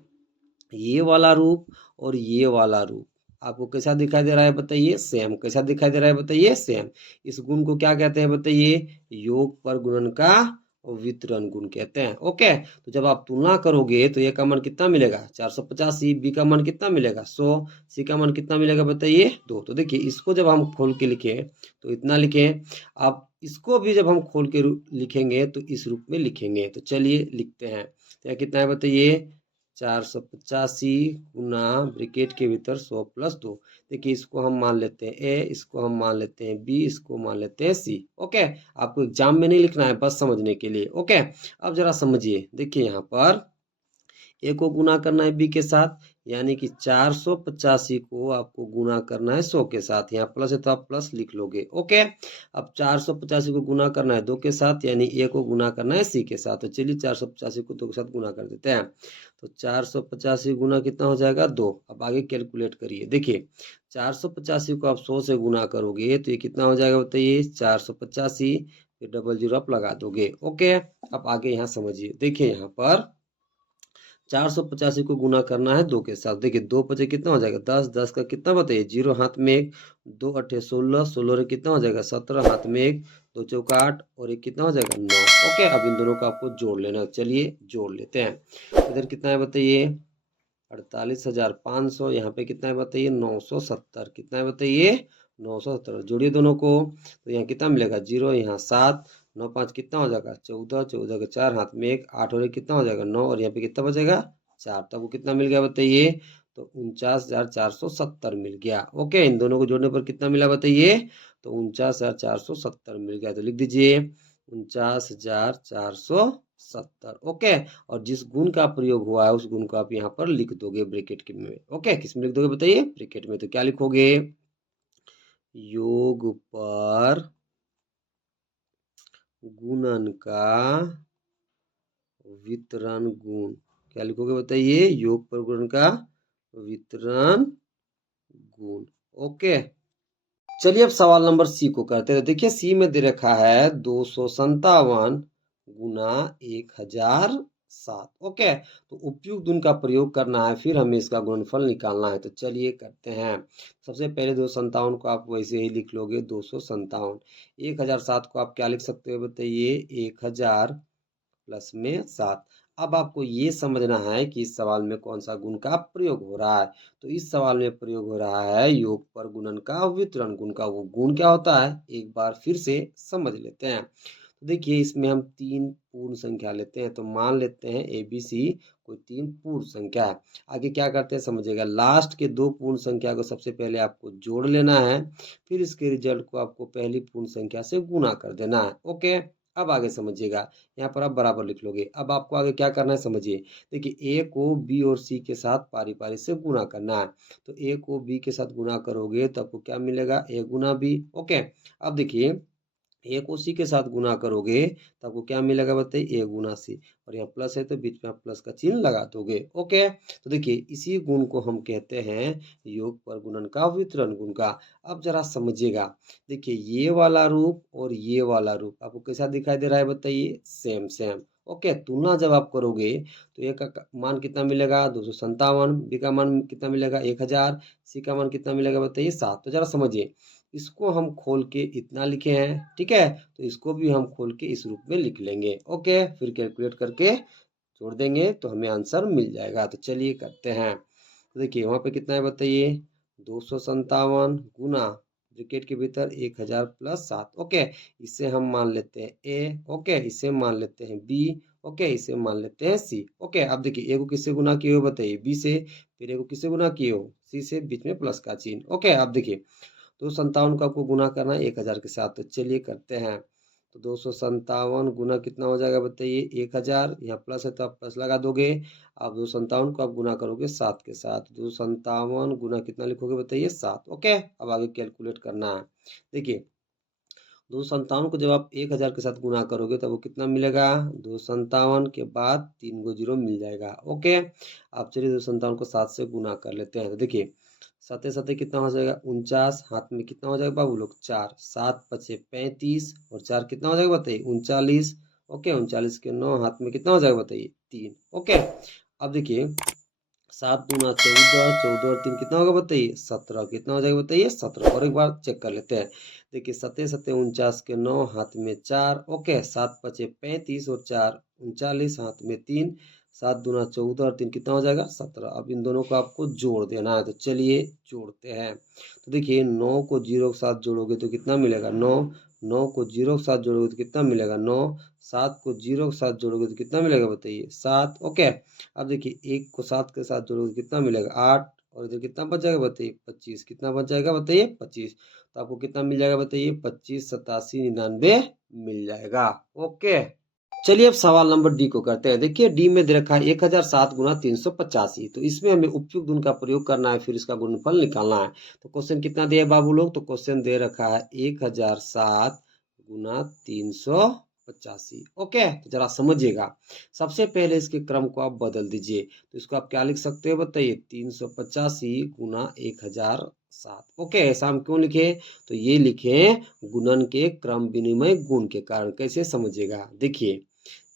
ये वाला रूप और ये वाला रूप आपको कैसा दिखाई दे रहा है बताइए, सेम। कैसा दिखाई दे रहा है बताइए, सेम। इस गुण को क्या कहते हैं बताइए, योग पर गुणन का वितरण गुण कहते हैं। ओके, तो जब आप तुलना करोगे तो ए का मान कितना मिलेगा 485, बी का मान कितना मिलेगा 100, सी का मान कितना मिलेगा बताइए 2। तो देखिए इसको जब हम खोल के लिखें तो इतना लिखें, आप इसको भी जब हम खोल के लिखेंगे तो इस रूप में लिखेंगे। तो चलिए लिखते हैं, तो यह कितना है बताइए 485 गुना ब्रैकेट के भीतर 100 प्लस 2। देखिए इसको हम मान लेते हैं ए, इसको हम मान लेते हैं बी, इसको मान लेते हैं सी। ओके, आपको एग्जाम में नहीं लिखना है, बस समझने के लिए। ओके, अब जरा समझिए, देखिए यहाँ पर ए को गुना करना है बी के साथ, यानी कि 485 को आपको गुना करना है 100 के साथ, यहाँ प्लस है तो आप प्लस लिख लोगे। ओके, अब 485 को गुना करना है 2 के साथ, यानी ए को गुना करना है सी के साथ। तो चलिए 485 को 2 के साथ गुना कर देते हैं, तो 485 गुना कितना हो जाएगा 2। अब आगे कैलकुलेट करिए, देखिए 485 को आप 100 से गुना करोगे तो ये कितना हो जाएगा बताइए 485, फिर डबल जीरो आप लगा दोगे। ओके, अब आगे यहाँ समझिए, देखिए यहाँ पर 485 को गुना करना है 2 के साथ। देखिए 2 बचे कितना हो जाएगा 10, 10 का कितना बताइए 0 हाथ में 1, 2 अठे 16, 16 रे कितना हो जाएगा 17 हाथ में 1, 2 चौका 8 और एक कितना हो जाएगा 9। ओके, अब इन दोनों को आपको जोड़ लेना। चलिए जोड़ लेते हैं, इधर कितना है बताइए 48,500, यहाँ पे कितना है बताइए 970, कितना है बताइए 970। जोड़िए दोनों को, तो यहाँ कितना मिलेगा 0, यहाँ 7, 9 5 कितना हो जाएगा 14, 14 के 4 हाथ में 1, 8 और 1 कितना हो जाएगा 9, और यहाँ पे कितना बचेगा 4। तो आपको कितना मिल गया बताइए, तो 49,470 मिल गया। ओके, इन दोनों को जोड़ने पर कितना मिला बताइए, तो 49,470 मिल गया। तो लिख दीजिए 49,470। ओके, और जिस गुण का प्रयोग हुआ है उस गुण को आप यहाँ पर लिख दोगे ब्रैकेट के में। ओके, किस में लिख दोगे बताइए, ब्रैकेट में। तो क्या लिखोगे, योग पर गुणन का वितरण गुण। क्या लिखोगे बताइए, योग पर गुणन का वितरण गुण। ओके, चलिए अब सवाल नंबर सी को करते हैं। देखिए सी में दे रखा है 257 गुना 1007। ओके, तो उपयुक्त गुण का प्रयोग करना है, फिर हमें इसका गुणनफल निकालना है। तो चलिए करते हैं। सबसे पहले 257 को आप वैसे ही लिख लोगे 257। 1007 को आप क्या लिख सकते हो बताइए 1000 प्लस में 7। अब आपको ये समझना है कि इस सवाल में कौन सा गुण का प्रयोग हो रहा है। तो इस सवाल में प्रयोग हो रहा है योग पर गुणन का वितरण गुण का। वो गुण क्या होता है एक बार फिर से समझ लेते हैं। तो देखिए इसमें हम 3 पूर्ण संख्या लेते हैं, तो मान लेते हैं ए बी सी कोई 3 पूर्ण संख्या है। आगे क्या करते हैं समझिएगा, लास्ट के 2 पूर्ण संख्या को सबसे पहले आपको जोड़ लेना है, फिर इसके रिजल्ट को आपको पहली पूर्ण संख्या से गुना कर देना है। ओके, अब आगे समझिएगा, यहाँ पर आप बराबर लिख लोगे। अब आपको आगे क्या करना है समझिए, देखिए ए को बी और सी के साथ पारी पारी से गुना करना है। तो ए को बी के साथ गुना करोगे तो आपको क्या मिलेगा ए गुना बी। ओके, अब देखिए ए को सी के साथ गुना करोगे तो आपको क्या मिलेगा बताइए ए गुना सी, और यहाँ प्लस है तो बीच में आप प्लस का चिन्ह लगा दोगे। ओके, तो देखिए इसी गुण को हम कहते हैं योग पर गुणन का वितरण गुण का। अब जरा समझिएगा, देखिए ये वाला रूप और ये वाला रूप आपको कैसा दिखाई दे रहा है बताइए, सेम सेम। ओके, तुलना जब आप करोगे तो ए का मान कितना मिलेगा 257, बी का मान कितना मिलेगा 1000, सी का मान कितना मिलेगा बताइए 7। तो जरा समझिए, इसको हम खोल के इतना लिखे हैं, ठीक है, तो इसको भी हम खोल के इस रूप में लिख लेंगे। ओके, फिर कैलकुलेट करके जोड़ देंगे तो हमें आंसर मिल जाएगा। तो चलिए करते हैं, तो देखिए वहां पे कितना है बताइए 257 गुना ब्रैकेट के भीतर 1000 प्लस 7। ओके, इसे हम मान लेते हैं ए। ओके, इसे मान लेते हैं बी। ओके, इसे मान लेते हैं सी। ओके, अब देखिए ए को किससे गुना किए हो बताइए बी से, फिर ए को किससे गुना किए हो सी से, बीच में प्लस का चिन्ह। ओके, अब देखिए 257 को आपको गुना करना है 1000 के साथ। तो चलिए करते हैं, तो 257 गुना कितना हो जाएगा बताइए 1000, यहाँ प्लस है तो आप प्लस लगा दोगे। अब 257 को आप गुना करोगे 7 के साथ, 257 गुना कितना लिखोगे बताइए 7। ओके, अब आगे कैलकुलेट करना है। देखिए 257 को जब आप 1000 के साथ गुना करोगे तब वो कितना मिलेगा, 257 के बाद 3 गो जीरो मिल जाएगा। ओके, आप चलिए 257 को 7 से गुना कर लेते हैं। तो देखिए 7 7 कितना हो जाएगा 49, हाथ में कितना हो जाएगा बाबू लोग 4, 7 5 35 और 4 कितना हो जाएगा बताइए 39। ओके, 39 के 9, हाथ में कितना हो जाएगा बताइए 3। ओके, अब देखिए 7 दूना 14, 14 और 3 कितना होगा बताइए 17, कितना हो जाएगा बताइए 17। और एक बार चेक कर लेते हैं। देखिए 7 7 49 के 9, हाथ में 4। ओके, 7 5 35 और 4 39, हाथ में 3। 7 दूना 14 और 3 कितना हो जाएगा 17। अब इन दोनों को आपको जोड़ देना है, तो चलिए जोड़ते हैं। तो देखिए 9 को 0 के साथ जोड़ोगे तो कितना मिलेगा 9, 9 को 0 के साथ जोड़ोगे तो कितना मिलेगा 9, 7 को 0 के साथ जोड़ोगे तो कितना मिलेगा बताइए 7। ओके, अब देखिए 1 को 7 के साथ जोड़ोगे तो कितना मिलेगा 8, और इधर कितना बच जाएगा बताइए 25, कितना बच जाएगा बताइए 25। तो आपको कितना मिल जाएगा बताइए 25 87 99 मिल जाएगा। ओके, चलिए अब सवाल नंबर डी को करते हैं। देखिए डी में दे रखा है 1007 गुना 385, तो इसमें हमें उपयुक्त गुण का प्रयोग करना है, फिर इसका गुणनफल निकालना है। तो क्वेश्चन कितना दिया है बाबू लोग, तो क्वेश्चन दे रखा है 1007 गुना 385। ओके, तो जरा समझिएगा। सबसे पहले इसके क्रम को आप बदल दीजिए, तो इसको आप क्या लिख सकते हो बताइए 385 गुना 1007। ओके, ऐसा हम क्यों लिखे, तो ये लिखे गुणन के क्रम विनिमय गुण के कारण। कैसे समझिएगा, देखिए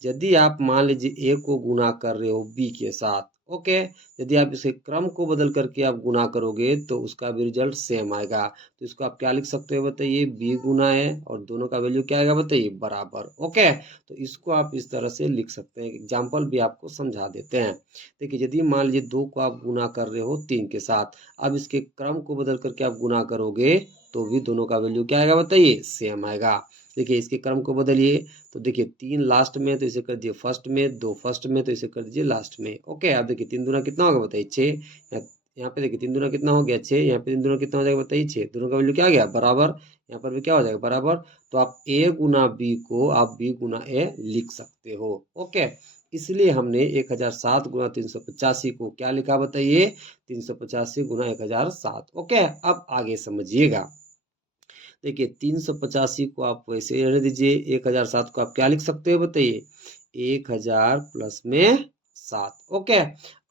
यदि आप मान लीजिए ए को गुना कर रहे हो बी के साथ, ओके, यदि आप इसे क्रम को बदल करके आप गुना करोगे तो उसका भी रिजल्ट सेम आएगा। तो इसको आप क्या लिख सकते हो बताइए बी गुना है, और दोनों का वैल्यू क्या आएगा बताइए बराबर। ओके, तो इसको आप इस तरह से लिख सकते हैं। एग्जाम्पल भी आपको समझा देते हैं। देखिए यदि मान लीजिए 2 को आप गुना कर रहे हो 3 के साथ, अब इसके क्रम को बदल करके आप गुना करोगे तो भी दोनों का वैल्यू क्या आएगा बताइए सेम आएगा। देखिए इसके क्रम को बदलिए, तो देखिए 3 लास्ट में तो इसे कर दीजिए फर्स्ट में, 2 फर्स्ट में तो इसे कर दीजिए लास्ट में। ओके, अब देखिए 3 दूना कितना होगा बताइए 6, यहाँ पे देखिए 3 दूना कितना हो गया 6, यहाँ पे 3 दूना कितना हो जाएगा बताइए 6, दोनों का वैल्यू क्या आ गया बराबर, यहाँ पर भी क्या हो जाएगा बराबर। तो आप ए गुना बी को आप बी गुना ए लिख सकते हो। ओके, इसलिए हमने 1007 गुना 385 को क्या लिखा बताइए 385 गुना 1007। ओके, अब आगे समझिएगा। देखिए 385 को आप वैसे ही रहने दीजिए, 1007 को आप क्या लिख सकते हो बताइए 1000 प्लस में 7। ओके,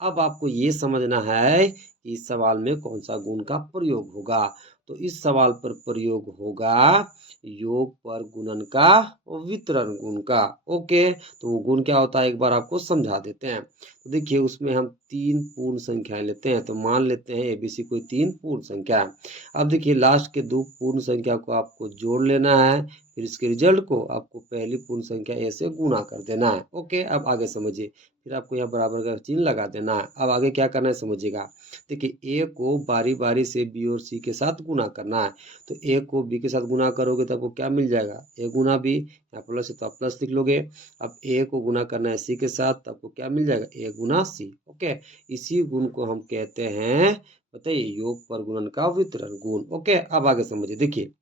अब आपको ये समझना है कि इस सवाल में कौन सा गुण का प्रयोग होगा। तो इस सवाल पर प्रयोग होगा योग पर गुणन का और वितरण गुण का। ओके, तो वो गुण क्या होता है एक बार आपको समझा देते हैं। तो देखिए उसमें हम 3 पूर्ण संख्याएं लेते हैं, तो मान लेते हैं एबीसी कोई 3 पूर्ण संख्या है। अब देखिए लास्ट के 2 पूर्ण संख्या को आपको जोड़ लेना है, फिर इसके रिजल्ट को आपको पहली पूर्ण संख्या ए से गुना कर देना है। ओके, अब आगे समझिए, फिर आपको यहाँ बराबर का चिन्ह लगा देना है। अब आगे क्या करना है समझिएगा। देखिए ए को बारी बारी से बी और सी के साथ गुना करना है। तो ए को बी के साथ गुना करोगे तो आपको क्या मिल जाएगा ए गुना बी, यहाँ प्लस है तो आप प्लस लिख लोगे। अब ए को गुना करना है सी के साथ तो आपको क्या मिल जाएगा ए गुना सी। ओके, इसी गुण को हम कहते हैं बताइए योग पर गुणन का वितरण गुण। ओके, अब आगे समझिए। देखिए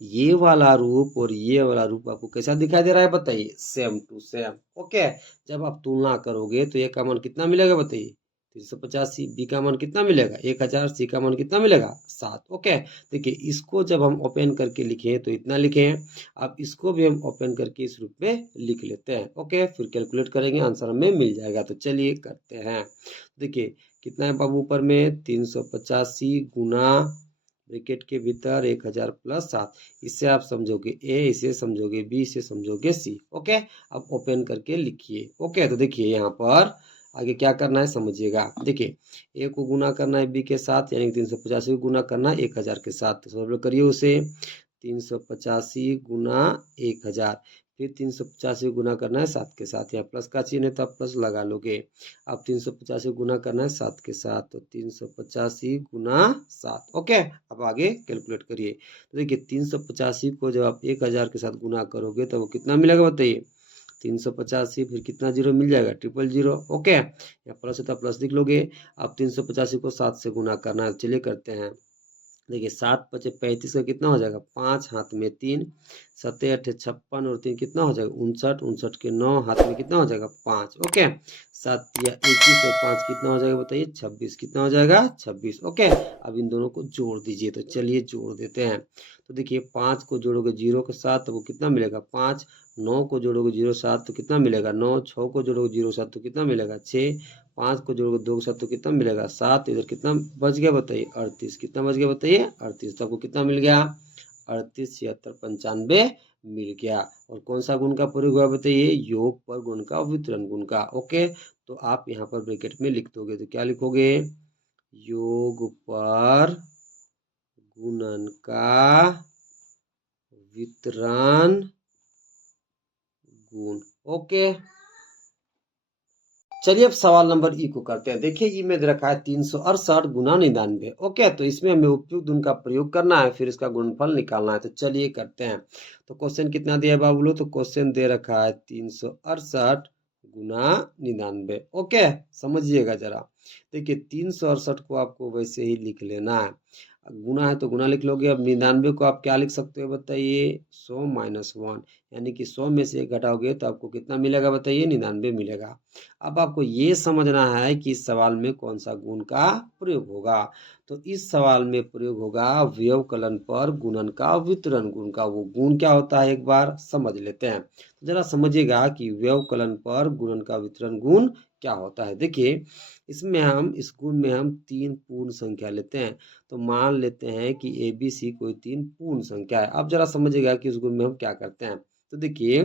ये वाला रूप और ये वाला रूप आपको कैसा दिखाई दे रहा है बताइए सेम टू सेम। ओके, जब आप तुलना करोगे तो ए का मान कितना मिलेगा बताइए 385, बी का मान कितना मिलेगा 1000, सी का मान कितना मिलेगा 7। ओके, देखिए इसको जब हम ओपन करके लिखें तो इतना लिखें, अब इसको भी हम ओपन करके इस रूप में लिख लेते हैं। ओके, फिर कैलकुलेट करेंगे आंसर हमें मिल जाएगा। तो चलिए करते हैं। देखिए कितना है बाबू ऊपर में 385 गुना ब्रैकेट के भीतर 1000 प्लस 7, इससे आप समझोगे ए, इसे समझोगे बी, इसे समझोगे सी। ओके, अब ओपन करके लिखिए। ओके, तो देखिए यहाँ पर आगे क्या करना है समझिएगा। देखिए ए को गुना करना है बी के साथ, यानी 385 को गुना करना है 1000 के साथ। तो सब लोग करिए उसे 385 गुना 1000, फिर 385 गुना करना है 7 के साथ, यहाँ प्लस का चिन्ह है तो आप प्लस लगा लोगे। अब 385 गुना करना है 7 के साथ, तो 385 गुना 7। ओके, अब आगे कैलकुलेट करिए। तो देखिए 385 को जब आप 1000 के साथ गुना करोगे तो वो कितना मिलेगा बताइए 385, फिर कितना जीरो मिल जाएगा 000। ओके, यहाँ प्लस है तो प्लस लिख लोगे। अब 385 को 7 से गुना करना है, चलिए करते हैं। देखिए 7×5 = 35 का कितना हो जाएगा 5, हाथ में 3, 7×8 = 56 और 3 कितना हो जाएगा 59, 59 के 9, हाथ में कितना हो जाएगा 5। ओके, 7×21 और 5 कितना हो जाएगा बताइए 26, कितना हो जाएगा 26। ओके, अब इन दोनों को जोड़ दीजिए, तो चलिए जोड़ देते हैं। तो देखिए 5 को जोड़ोगे 0 के साथ तो वो कितना मिलेगा 5, 9 को जोड़ोगे 0 7 तो कितना मिलेगा 9, 6 को जोड़ोगे 0 7 तो कितना मिलेगा 6, 5 को जोड़ोगे 2 के साथ तो कितना मिलेगा 7, इधर कितना बच गया बताइए 38, कितना बच गया बताइए 38। तो आपको कितना मिल गया 38, 76, 95 मिल गया। और कौन सा गुण का प्रयोग हुआ बताइए योग पर गुण का, वितरण गुण का। ओके, तो आप यहाँ पर ब्रैकेट में लिख दोगे तो क्या लिखोगे योग पर गुणन का वितरण गुण। ओके, चलिए अब सवाल नंबर ई को करते हैं। देखिए ई में दे रखा है 368 गुना 99। ओके, तो इसमें हमें उपयुक्त गुण का प्रयोग करना है, फिर इसका गुणनफल निकालना है। तो चलिए करते हैं। तो क्वेश्चन कितना दिया है बाबू लोग, तो क्वेश्चन दे रखा है 368 गुना 99। ओके, समझिएगा जरा। देखिए 368 को आपको वैसे ही लिख लेना है, गुना है तो गुना लिख लोगे। अब 99 को आप क्या लिख सकते हो बताइए 100 - 1, यानी कि 100 में से 1 घटाओगे तो आपको कितना मिलेगा बताइए 99 मिलेगा। अब आपको ये समझना है कि इस सवाल में कौन सा गुण का प्रयोग होगा। तो इस सवाल में प्रयोग होगा व्यवकलन पर गुणन का वितरण गुण का। वो गुण क्या होता है एक बार समझ लेते हैं। तो जरा समझिएगा कि व्यवकलन पर गुणन का वितरण गुण क्या होता है। देखिए इसमें हम इस गुण में हम 3 पूर्ण संख्या लेते हैं। तो मान लेते हैं कि ABC कोई 3 पूर्ण संख्या है। अब जरा समझिएगा कि इस गुण में हम क्या करते हैं। तो देखिए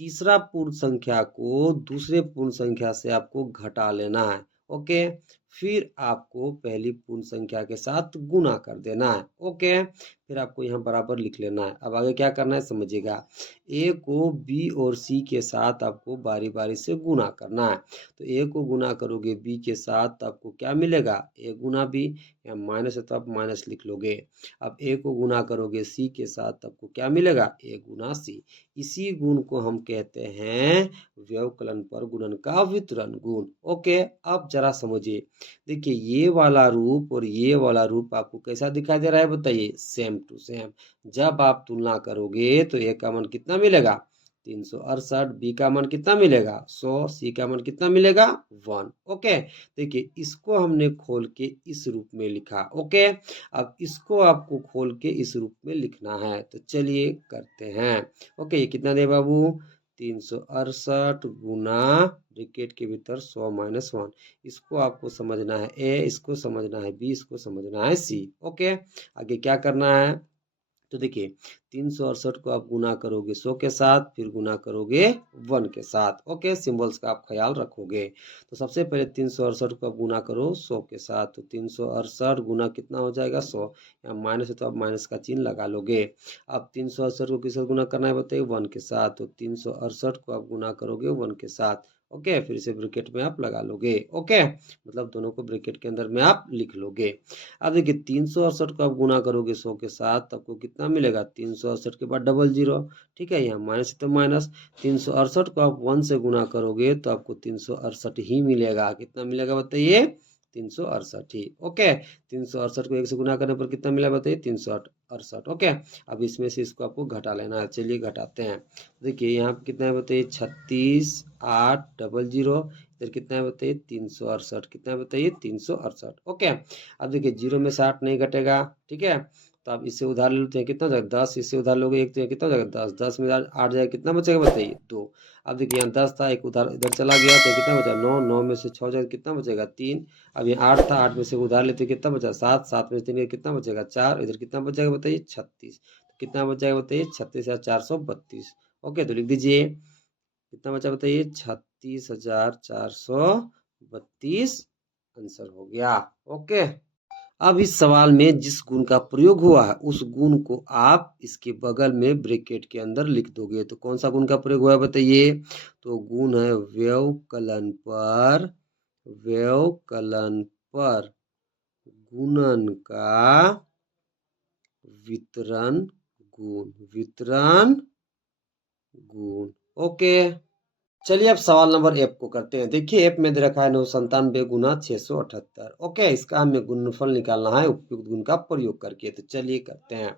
तीसरा पूर्ण संख्या को दूसरे पूर्ण संख्या से आपको घटा लेना है। ओके, फिर आपको पहली पूर्ण संख्या के साथ गुना कर देना है। ओके, फिर आपको यहाँ बराबर लिख लेना है। अब आगे क्या करना है समझिएगा। ए को बी और सी के साथ आपको बारी बारी से गुना करना है। तो ए को गुना करोगे बी के साथ तो आपको क्या मिलेगा ए गुना बी, या माइनस है तो आप माइनस लिख लोगे। अब ए को गुना करोगे सी के साथ आपको क्या मिलेगा ए गुना सी। इसी गुण को हम कहते हैं व्यवकलन पर गुणन का वितरण गुण। ओके, अब जरा समझिए। देखिए ये वाला रूप और ये वाला रूप आपको कैसा दिखाई दे रहा है बताइए सेम टू सेम। जब आप तुलना करोगे तो ए का मान कितना मिलेगा 368, बी का मान कितना मिलेगा 100, सी का मान कितना मिलेगा 1। ओके, देखिए इसको हमने खोल के इस रूप में लिखा। ओके, अब इसको आपको खोल के इस रूप में लिखना है। तो चलिए करते हैं। ओके, ये कितना दे बाबू 368 गुना ब्रैकेट के भीतर 100 - 1। इसको आपको समझना है ए, इसको समझना है बी, इसको समझना है सी। ओके, आगे क्या करना है। तो देखिए 368 को आप गुना करोगे 100 के साथ, फिर गुना करोगे 1 के साथ। ओके, सिंबल्स का आप ख्याल रखोगे। तो सबसे पहले 368 को आप गुना करो 100 के साथ। तो 368 गुना कितना हो जाएगा 100, या माइनस है तो आप माइनस का चिन्ह लगा लोगे। अब 368 को किससे गुना करना है बताइए 1 के साथ। तो 368 को आप गुना करोगे 1 के साथ। ओके, फिर इसे ब्रैकेट में आप लगा लोगे। ओके, मतलब दोनों को ब्रैकेट के अंदर में आप लिख लोगे। अब देखिए 368 को आप गुना करोगे 100 के साथ तो आपको कितना मिलेगा 368 के बाद डबल जीरो। ठीक है, यहाँ माइनस है तो माइनस। 368 को आप 1 से गुना करोगे तो आपको 368 ही मिलेगा। कितना मिलेगा बताइए 368 ही। ओके, 368 को 1 से गुना करने पर कितना मिला बताइए 368। ओके, अब इसमें से इसको आपको घटा लेना है। चलिए घटाते हैं। देखिए यहाँ पे कितना है बताइए 36, 8, डबल जीरो। इधर कितना है बताइए 368। कितना है बताइए 368। ओके, अब देखिए 0 में से 8 नहीं घटेगा। ठीक है, तो आप इससे उधार ले लेते हैं कितना हो जाएगा 10, इससे उधार लोगे 1 तो कितना हो जाएगा 10, 10 में 8 जाएगा कितना बचेगा बताइए 2। अब देखिए यहाँ 10 था, एक उधार इधर चला गया तो कितना बचा 9, 9 में से 6 जाएगा कितना बचेगा 3। अब यहाँ 8 था, 8 में से उधार लेते कितना बचा 7, 7 में से 3 कितना बचेगा 4, इधर कितना बचेगा बताइए 36। कितना बच जाएगा बताइए 36,432। ओके, तो लिख दीजिए कितना बचा बताइए 36,432 आंसर हो गया। ओके, अब इस सवाल में जिस गुण का प्रयोग हुआ है उस गुण को आप इसके बगल में ब्रैकेट के अंदर लिख दोगे। तो कौन सा गुण का प्रयोग हुआ है बताइए। तो गुण है व्यवकलन पर गुणन का वितरण गुण। ओके, चलिए अब सवाल नंबर एफ को करते हैं। देखिए एफ में दे रखा है 997 गुना 678। ओके, इसका हमें गुणनफल निकालना है उपयुक्त गुण का प्रयोग करके। तो चलिए करते हैं।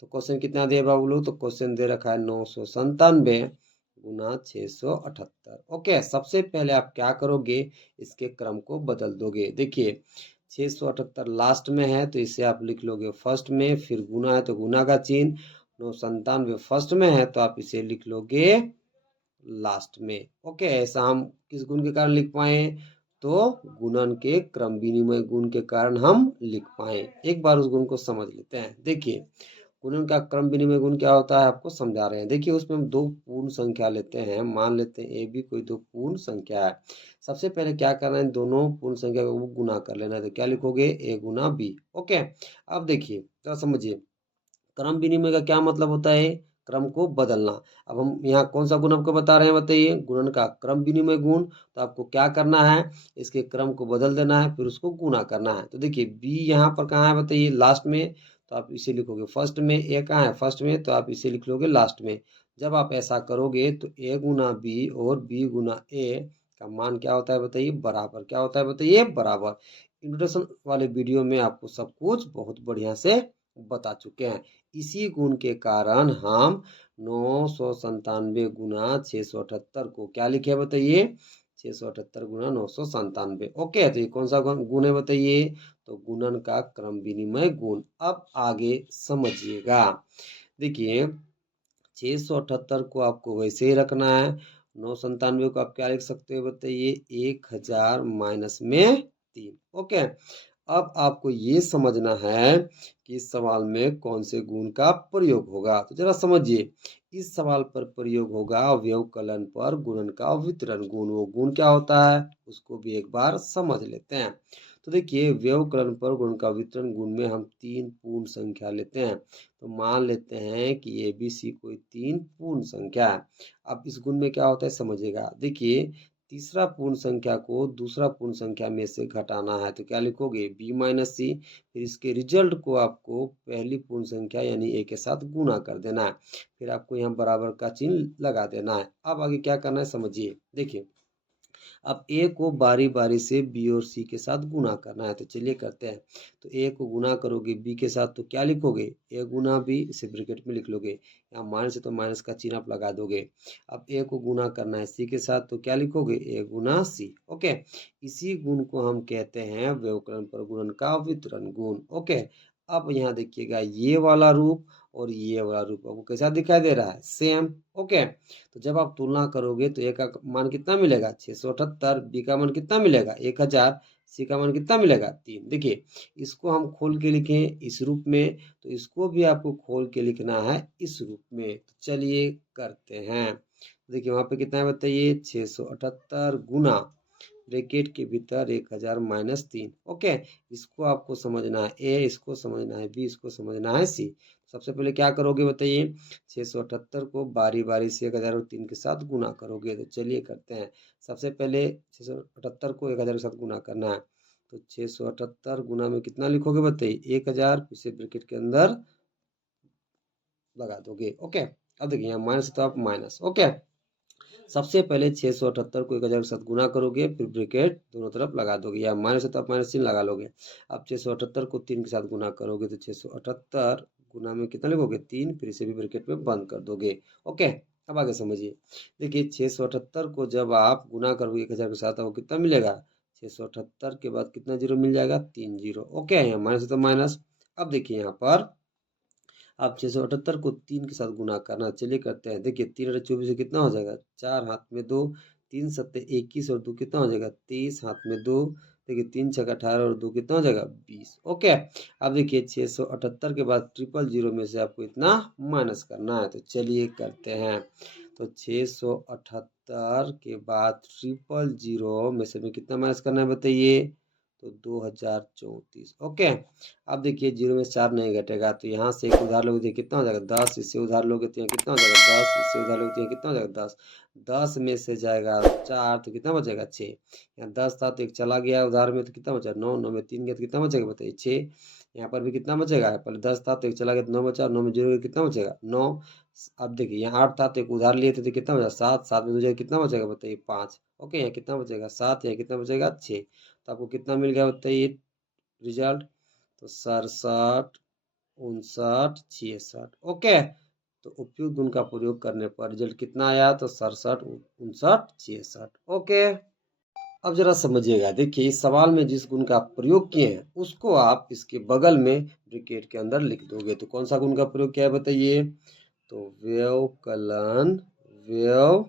तो क्वेश्चन कितना दिया बाबू लोग? तो क्वेश्चन दे रखा है 997 गुना 678। ओके, सबसे पहले आप क्या करोगे, इसके क्रम को बदल दोगे। देखिए 678 लास्ट में है तो इसे आप लिख लोगे फर्स्ट में, फिर गुना है तो गुना का चिन्ह, 997 फर्स्ट में है तो आप इसे लिख लोगे लास्ट में। ओके, ऐसा हम किस गुण के कारण लिख पाए? तो गुणन के क्रम विनिमय गुण के कारण हम लिख पाए। एक बार उस गुण को समझ लेते हैं। देखिए गुणन का क्रम विनिमय गुण क्या होता है आपको समझा रहे हैं। देखिए उसमें हम दो पूर्ण संख्या लेते हैं, मान लेते हैं ए भी कोई दो पूर्ण संख्या है। सबसे पहले क्या करना है, दोनों पूर्ण संख्या को गुना कर लेना है। तो क्या लिखोगे? ए गुना बी। ओके, अब देखिए जरा समझिए, क्रम विनिमय का क्या मतलब होता है? क्रम को बदलना। अब हम यहाँ कौन सा गुण आपको बता रहे हैं बताइए? गुणन का क्रम विनिमय गुण। तो आपको क्या करना है, इसके क्रम को बदल देना है, फिर उसको गुना करना है। तो देखिए बी यहाँ पर कहाँ है बताइए? लास्ट में, तो आप इसे लिखोगे फर्स्ट में। ए कहाँ है? फर्स्ट में, तो आप इसे लिख लोगे लास्ट में। जब आप ऐसा करोगे तो ए गुना बी और बी गुना ए का मान क्या होता है बताइए? बराबर। क्या होता है बताइए? बराबर। इंट्रोडक्शन वाले वीडियो में आपको सब कुछ बहुत बढ़िया से बता चुके हैं। इसी गुण के कारण हम 997 गुना 678 को क्या लिखे बताइए? 678 गुना 997। ओके, तो ये कौन सा गुण है बताइए? तो गुणन का क्रम विनिमय गुण। अब आगे समझिएगा। देखिए 678 को आपको वैसे ही रखना है, 997 को आप क्या लिख सकते हो बताइए? 1000 माइनस में 3। ओके, अब आपको ये समझना है कि इस सवाल में कौन से गुण का प्रयोग होगा। तो जरा समझिए, इस सवाल पर प्रयोग होगा व्यवकलन पर गुणन का वितरण गुण। वो गुण क्या होता है उसको भी एक बार समझ लेते हैं। तो देखिए व्यवकलन पर गुण का वितरण गुण में हम तीन पूर्ण संख्या लेते हैं। तो मान लेते हैं कि ए बी सी कोई तीन पूर्ण संख्या है। अब इस गुण में क्या होता है समझिएगा। देखिए तीसरा पूर्ण संख्या को दूसरा पूर्ण संख्या में से घटाना है। तो क्या लिखोगे? बी माइनस सी। फिर इसके रिजल्ट को आपको पहली पूर्ण संख्या यानी ए के साथ गुना कर देना है। फिर आपको यहाँ बराबर का चिन्ह लगा देना है। अब आगे क्या करना है समझिए। देखिए अब ए को बारी बारी से बी और सी के साथ गुना करना है। तो चलिए करते हैं। तो ए को गुना करोगे बी के साथ तो क्या लिखोगे? ए गुना बी, इसे ब्रैकेट में लिख लोगे। यहाँ माइनस है तो माइनस का चिन्ह आप लगा दोगे। अब ए को गुना करना है सी के साथ तो क्या लिखोगे? ए गुना सी। ओके, इसी गुण को हम कहते हैं व्यवकलन पर गुणन का वितरण गुण। ओके, अब यहाँ देखिएगा ये वाला रूप और ये वाला रूप आपको कैसा दिखाई दे रहा है? सेम। ओके, तो जब आप तुलना करोगे तो ए का मान कितना मिलेगा? 678। बी का मान कितना मिलेगा? 1000। सी का मान कितना मिलेगा? 3। देखिए इसको हम खोल के लिखें इस रूप में, तो इसको भी आपको खोल के लिखना है इस रूप में। तो चलिए करते हैं। देखिए वहां पे कितना है बताइए? 678 गुना ब्रैकेट के भीतर 1000 माइनस 3। ओके, इसको आपको समझना है ए, इसको समझना है बी, इसको समझना है सी। सबसे पहले क्या करोगे बताइए? 678 को बारी बारी से 1003 के साथ गुना करोगे। तो चलिए करते हैं। सबसे पहले 678 को 1000 के साथ गुना करना है। तो 678 गुना में कितना लिखोगे बताइए? 1000, इसे ब्रैकेट के अंदर लगा दोगे। ओके, अब देखिए यहाँ माइनस तो आप माइनस। ओके, सबसे पहले 678 को 1000 के साथ गुना करोगे, फिर ब्रैकेट दोनों तरफ लगा दोगे, या माइनस है तो आप माइनस चिन्ह लगा लोगे। अब 678 को 3 के साथ गुना करोगे तो 678 गुना में कितना लिखोगे? 3, फिर इसे भी ब्रैकेट में बंद कर दोगे। ओके, अब आगे समझिए। देखिए 678 को जब आप गुना करोगे 1000 के साथ, आपको कितना मिलेगा? 678 के बाद कितना जीरो मिल जाएगा? 3 जीरो। ओके, यहाँ माइनस है तो माइनस। अब देखिए यहाँ पर आप 678 को 3 के साथ गुना करना। चलिए करते हैं। देखिए 3 और 24 से कितना हो जाएगा? 4 हाथ में 2, 3 सत्ते 21 और 2 कितना हो जाएगा? 23 हाथ में 2। देखिए 3 छक्का 18 और 2 कितना हो जाएगा? 20। ओके, अब देखिए 678 के बाद 000 में से आपको इतना माइनस करना है। तो चलिए करते हैं। तो 678 के बाद 000 में से कितना माइनस करना है बताइए? तो 2034। ओके, अब देखिए 0 में 4 नहीं घटेगा, तो यहाँ से एक उधार लोगे तो कितना हो जाएगा? 10। इससे उधार लोगे तो यहाँ कितना हो जाएगा? 10। इससे उधार लोगे तो यहाँ कितना हो जाएगा? 10। 10 में से जाएगा 4 तो कितना बचेगा? 6। यहाँ 10 था तो एक चला गया उधार में तो कितना बचा? 9। 9 में 3 गया तो कितना बचेगा बताइए? 6। यहाँ पर भी कितना बचेगा, पहले 10 था तो एक चला गया तो 9 बचा, 9 में 0 कितना बचेगा 9। अब देखिए यहाँ 8 था तो एक उधार लिए थे तो कितना बचा 7, 7 में 2 जाएगा कितना बचेगा बताइए 5। ओके, यहाँ कितना बचेगा 7, यहाँ कितना बचेगा 6। तो आपको कितना मिल गया बताइए रिजल्ट, तो 67, 59, 66। ओके, तो उपयुक्त गुण का प्रयोग करने पर रिजल्ट कितना आया, तो 67, 59, 66। ओके, अब जरा समझिएगा, देखिए इस सवाल में जिस गुण का आप प्रयोग किए हैं उसको आप इसके बगल में ब्रैकेट के अंदर लिख दोगे। तो कौन सा गुण का प्रयोग किया है बताइए, तो व्यवकलन, व्यवकलन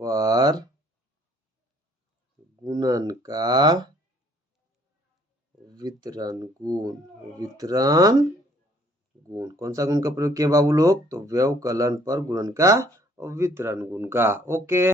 पर गुणन का वितरण गुण, वितरण गुण। कौन सा गुण का प्रयोग किया बाबू लोग, तो व्यवकलन पर गुणन का वितरण गुण का। ओके।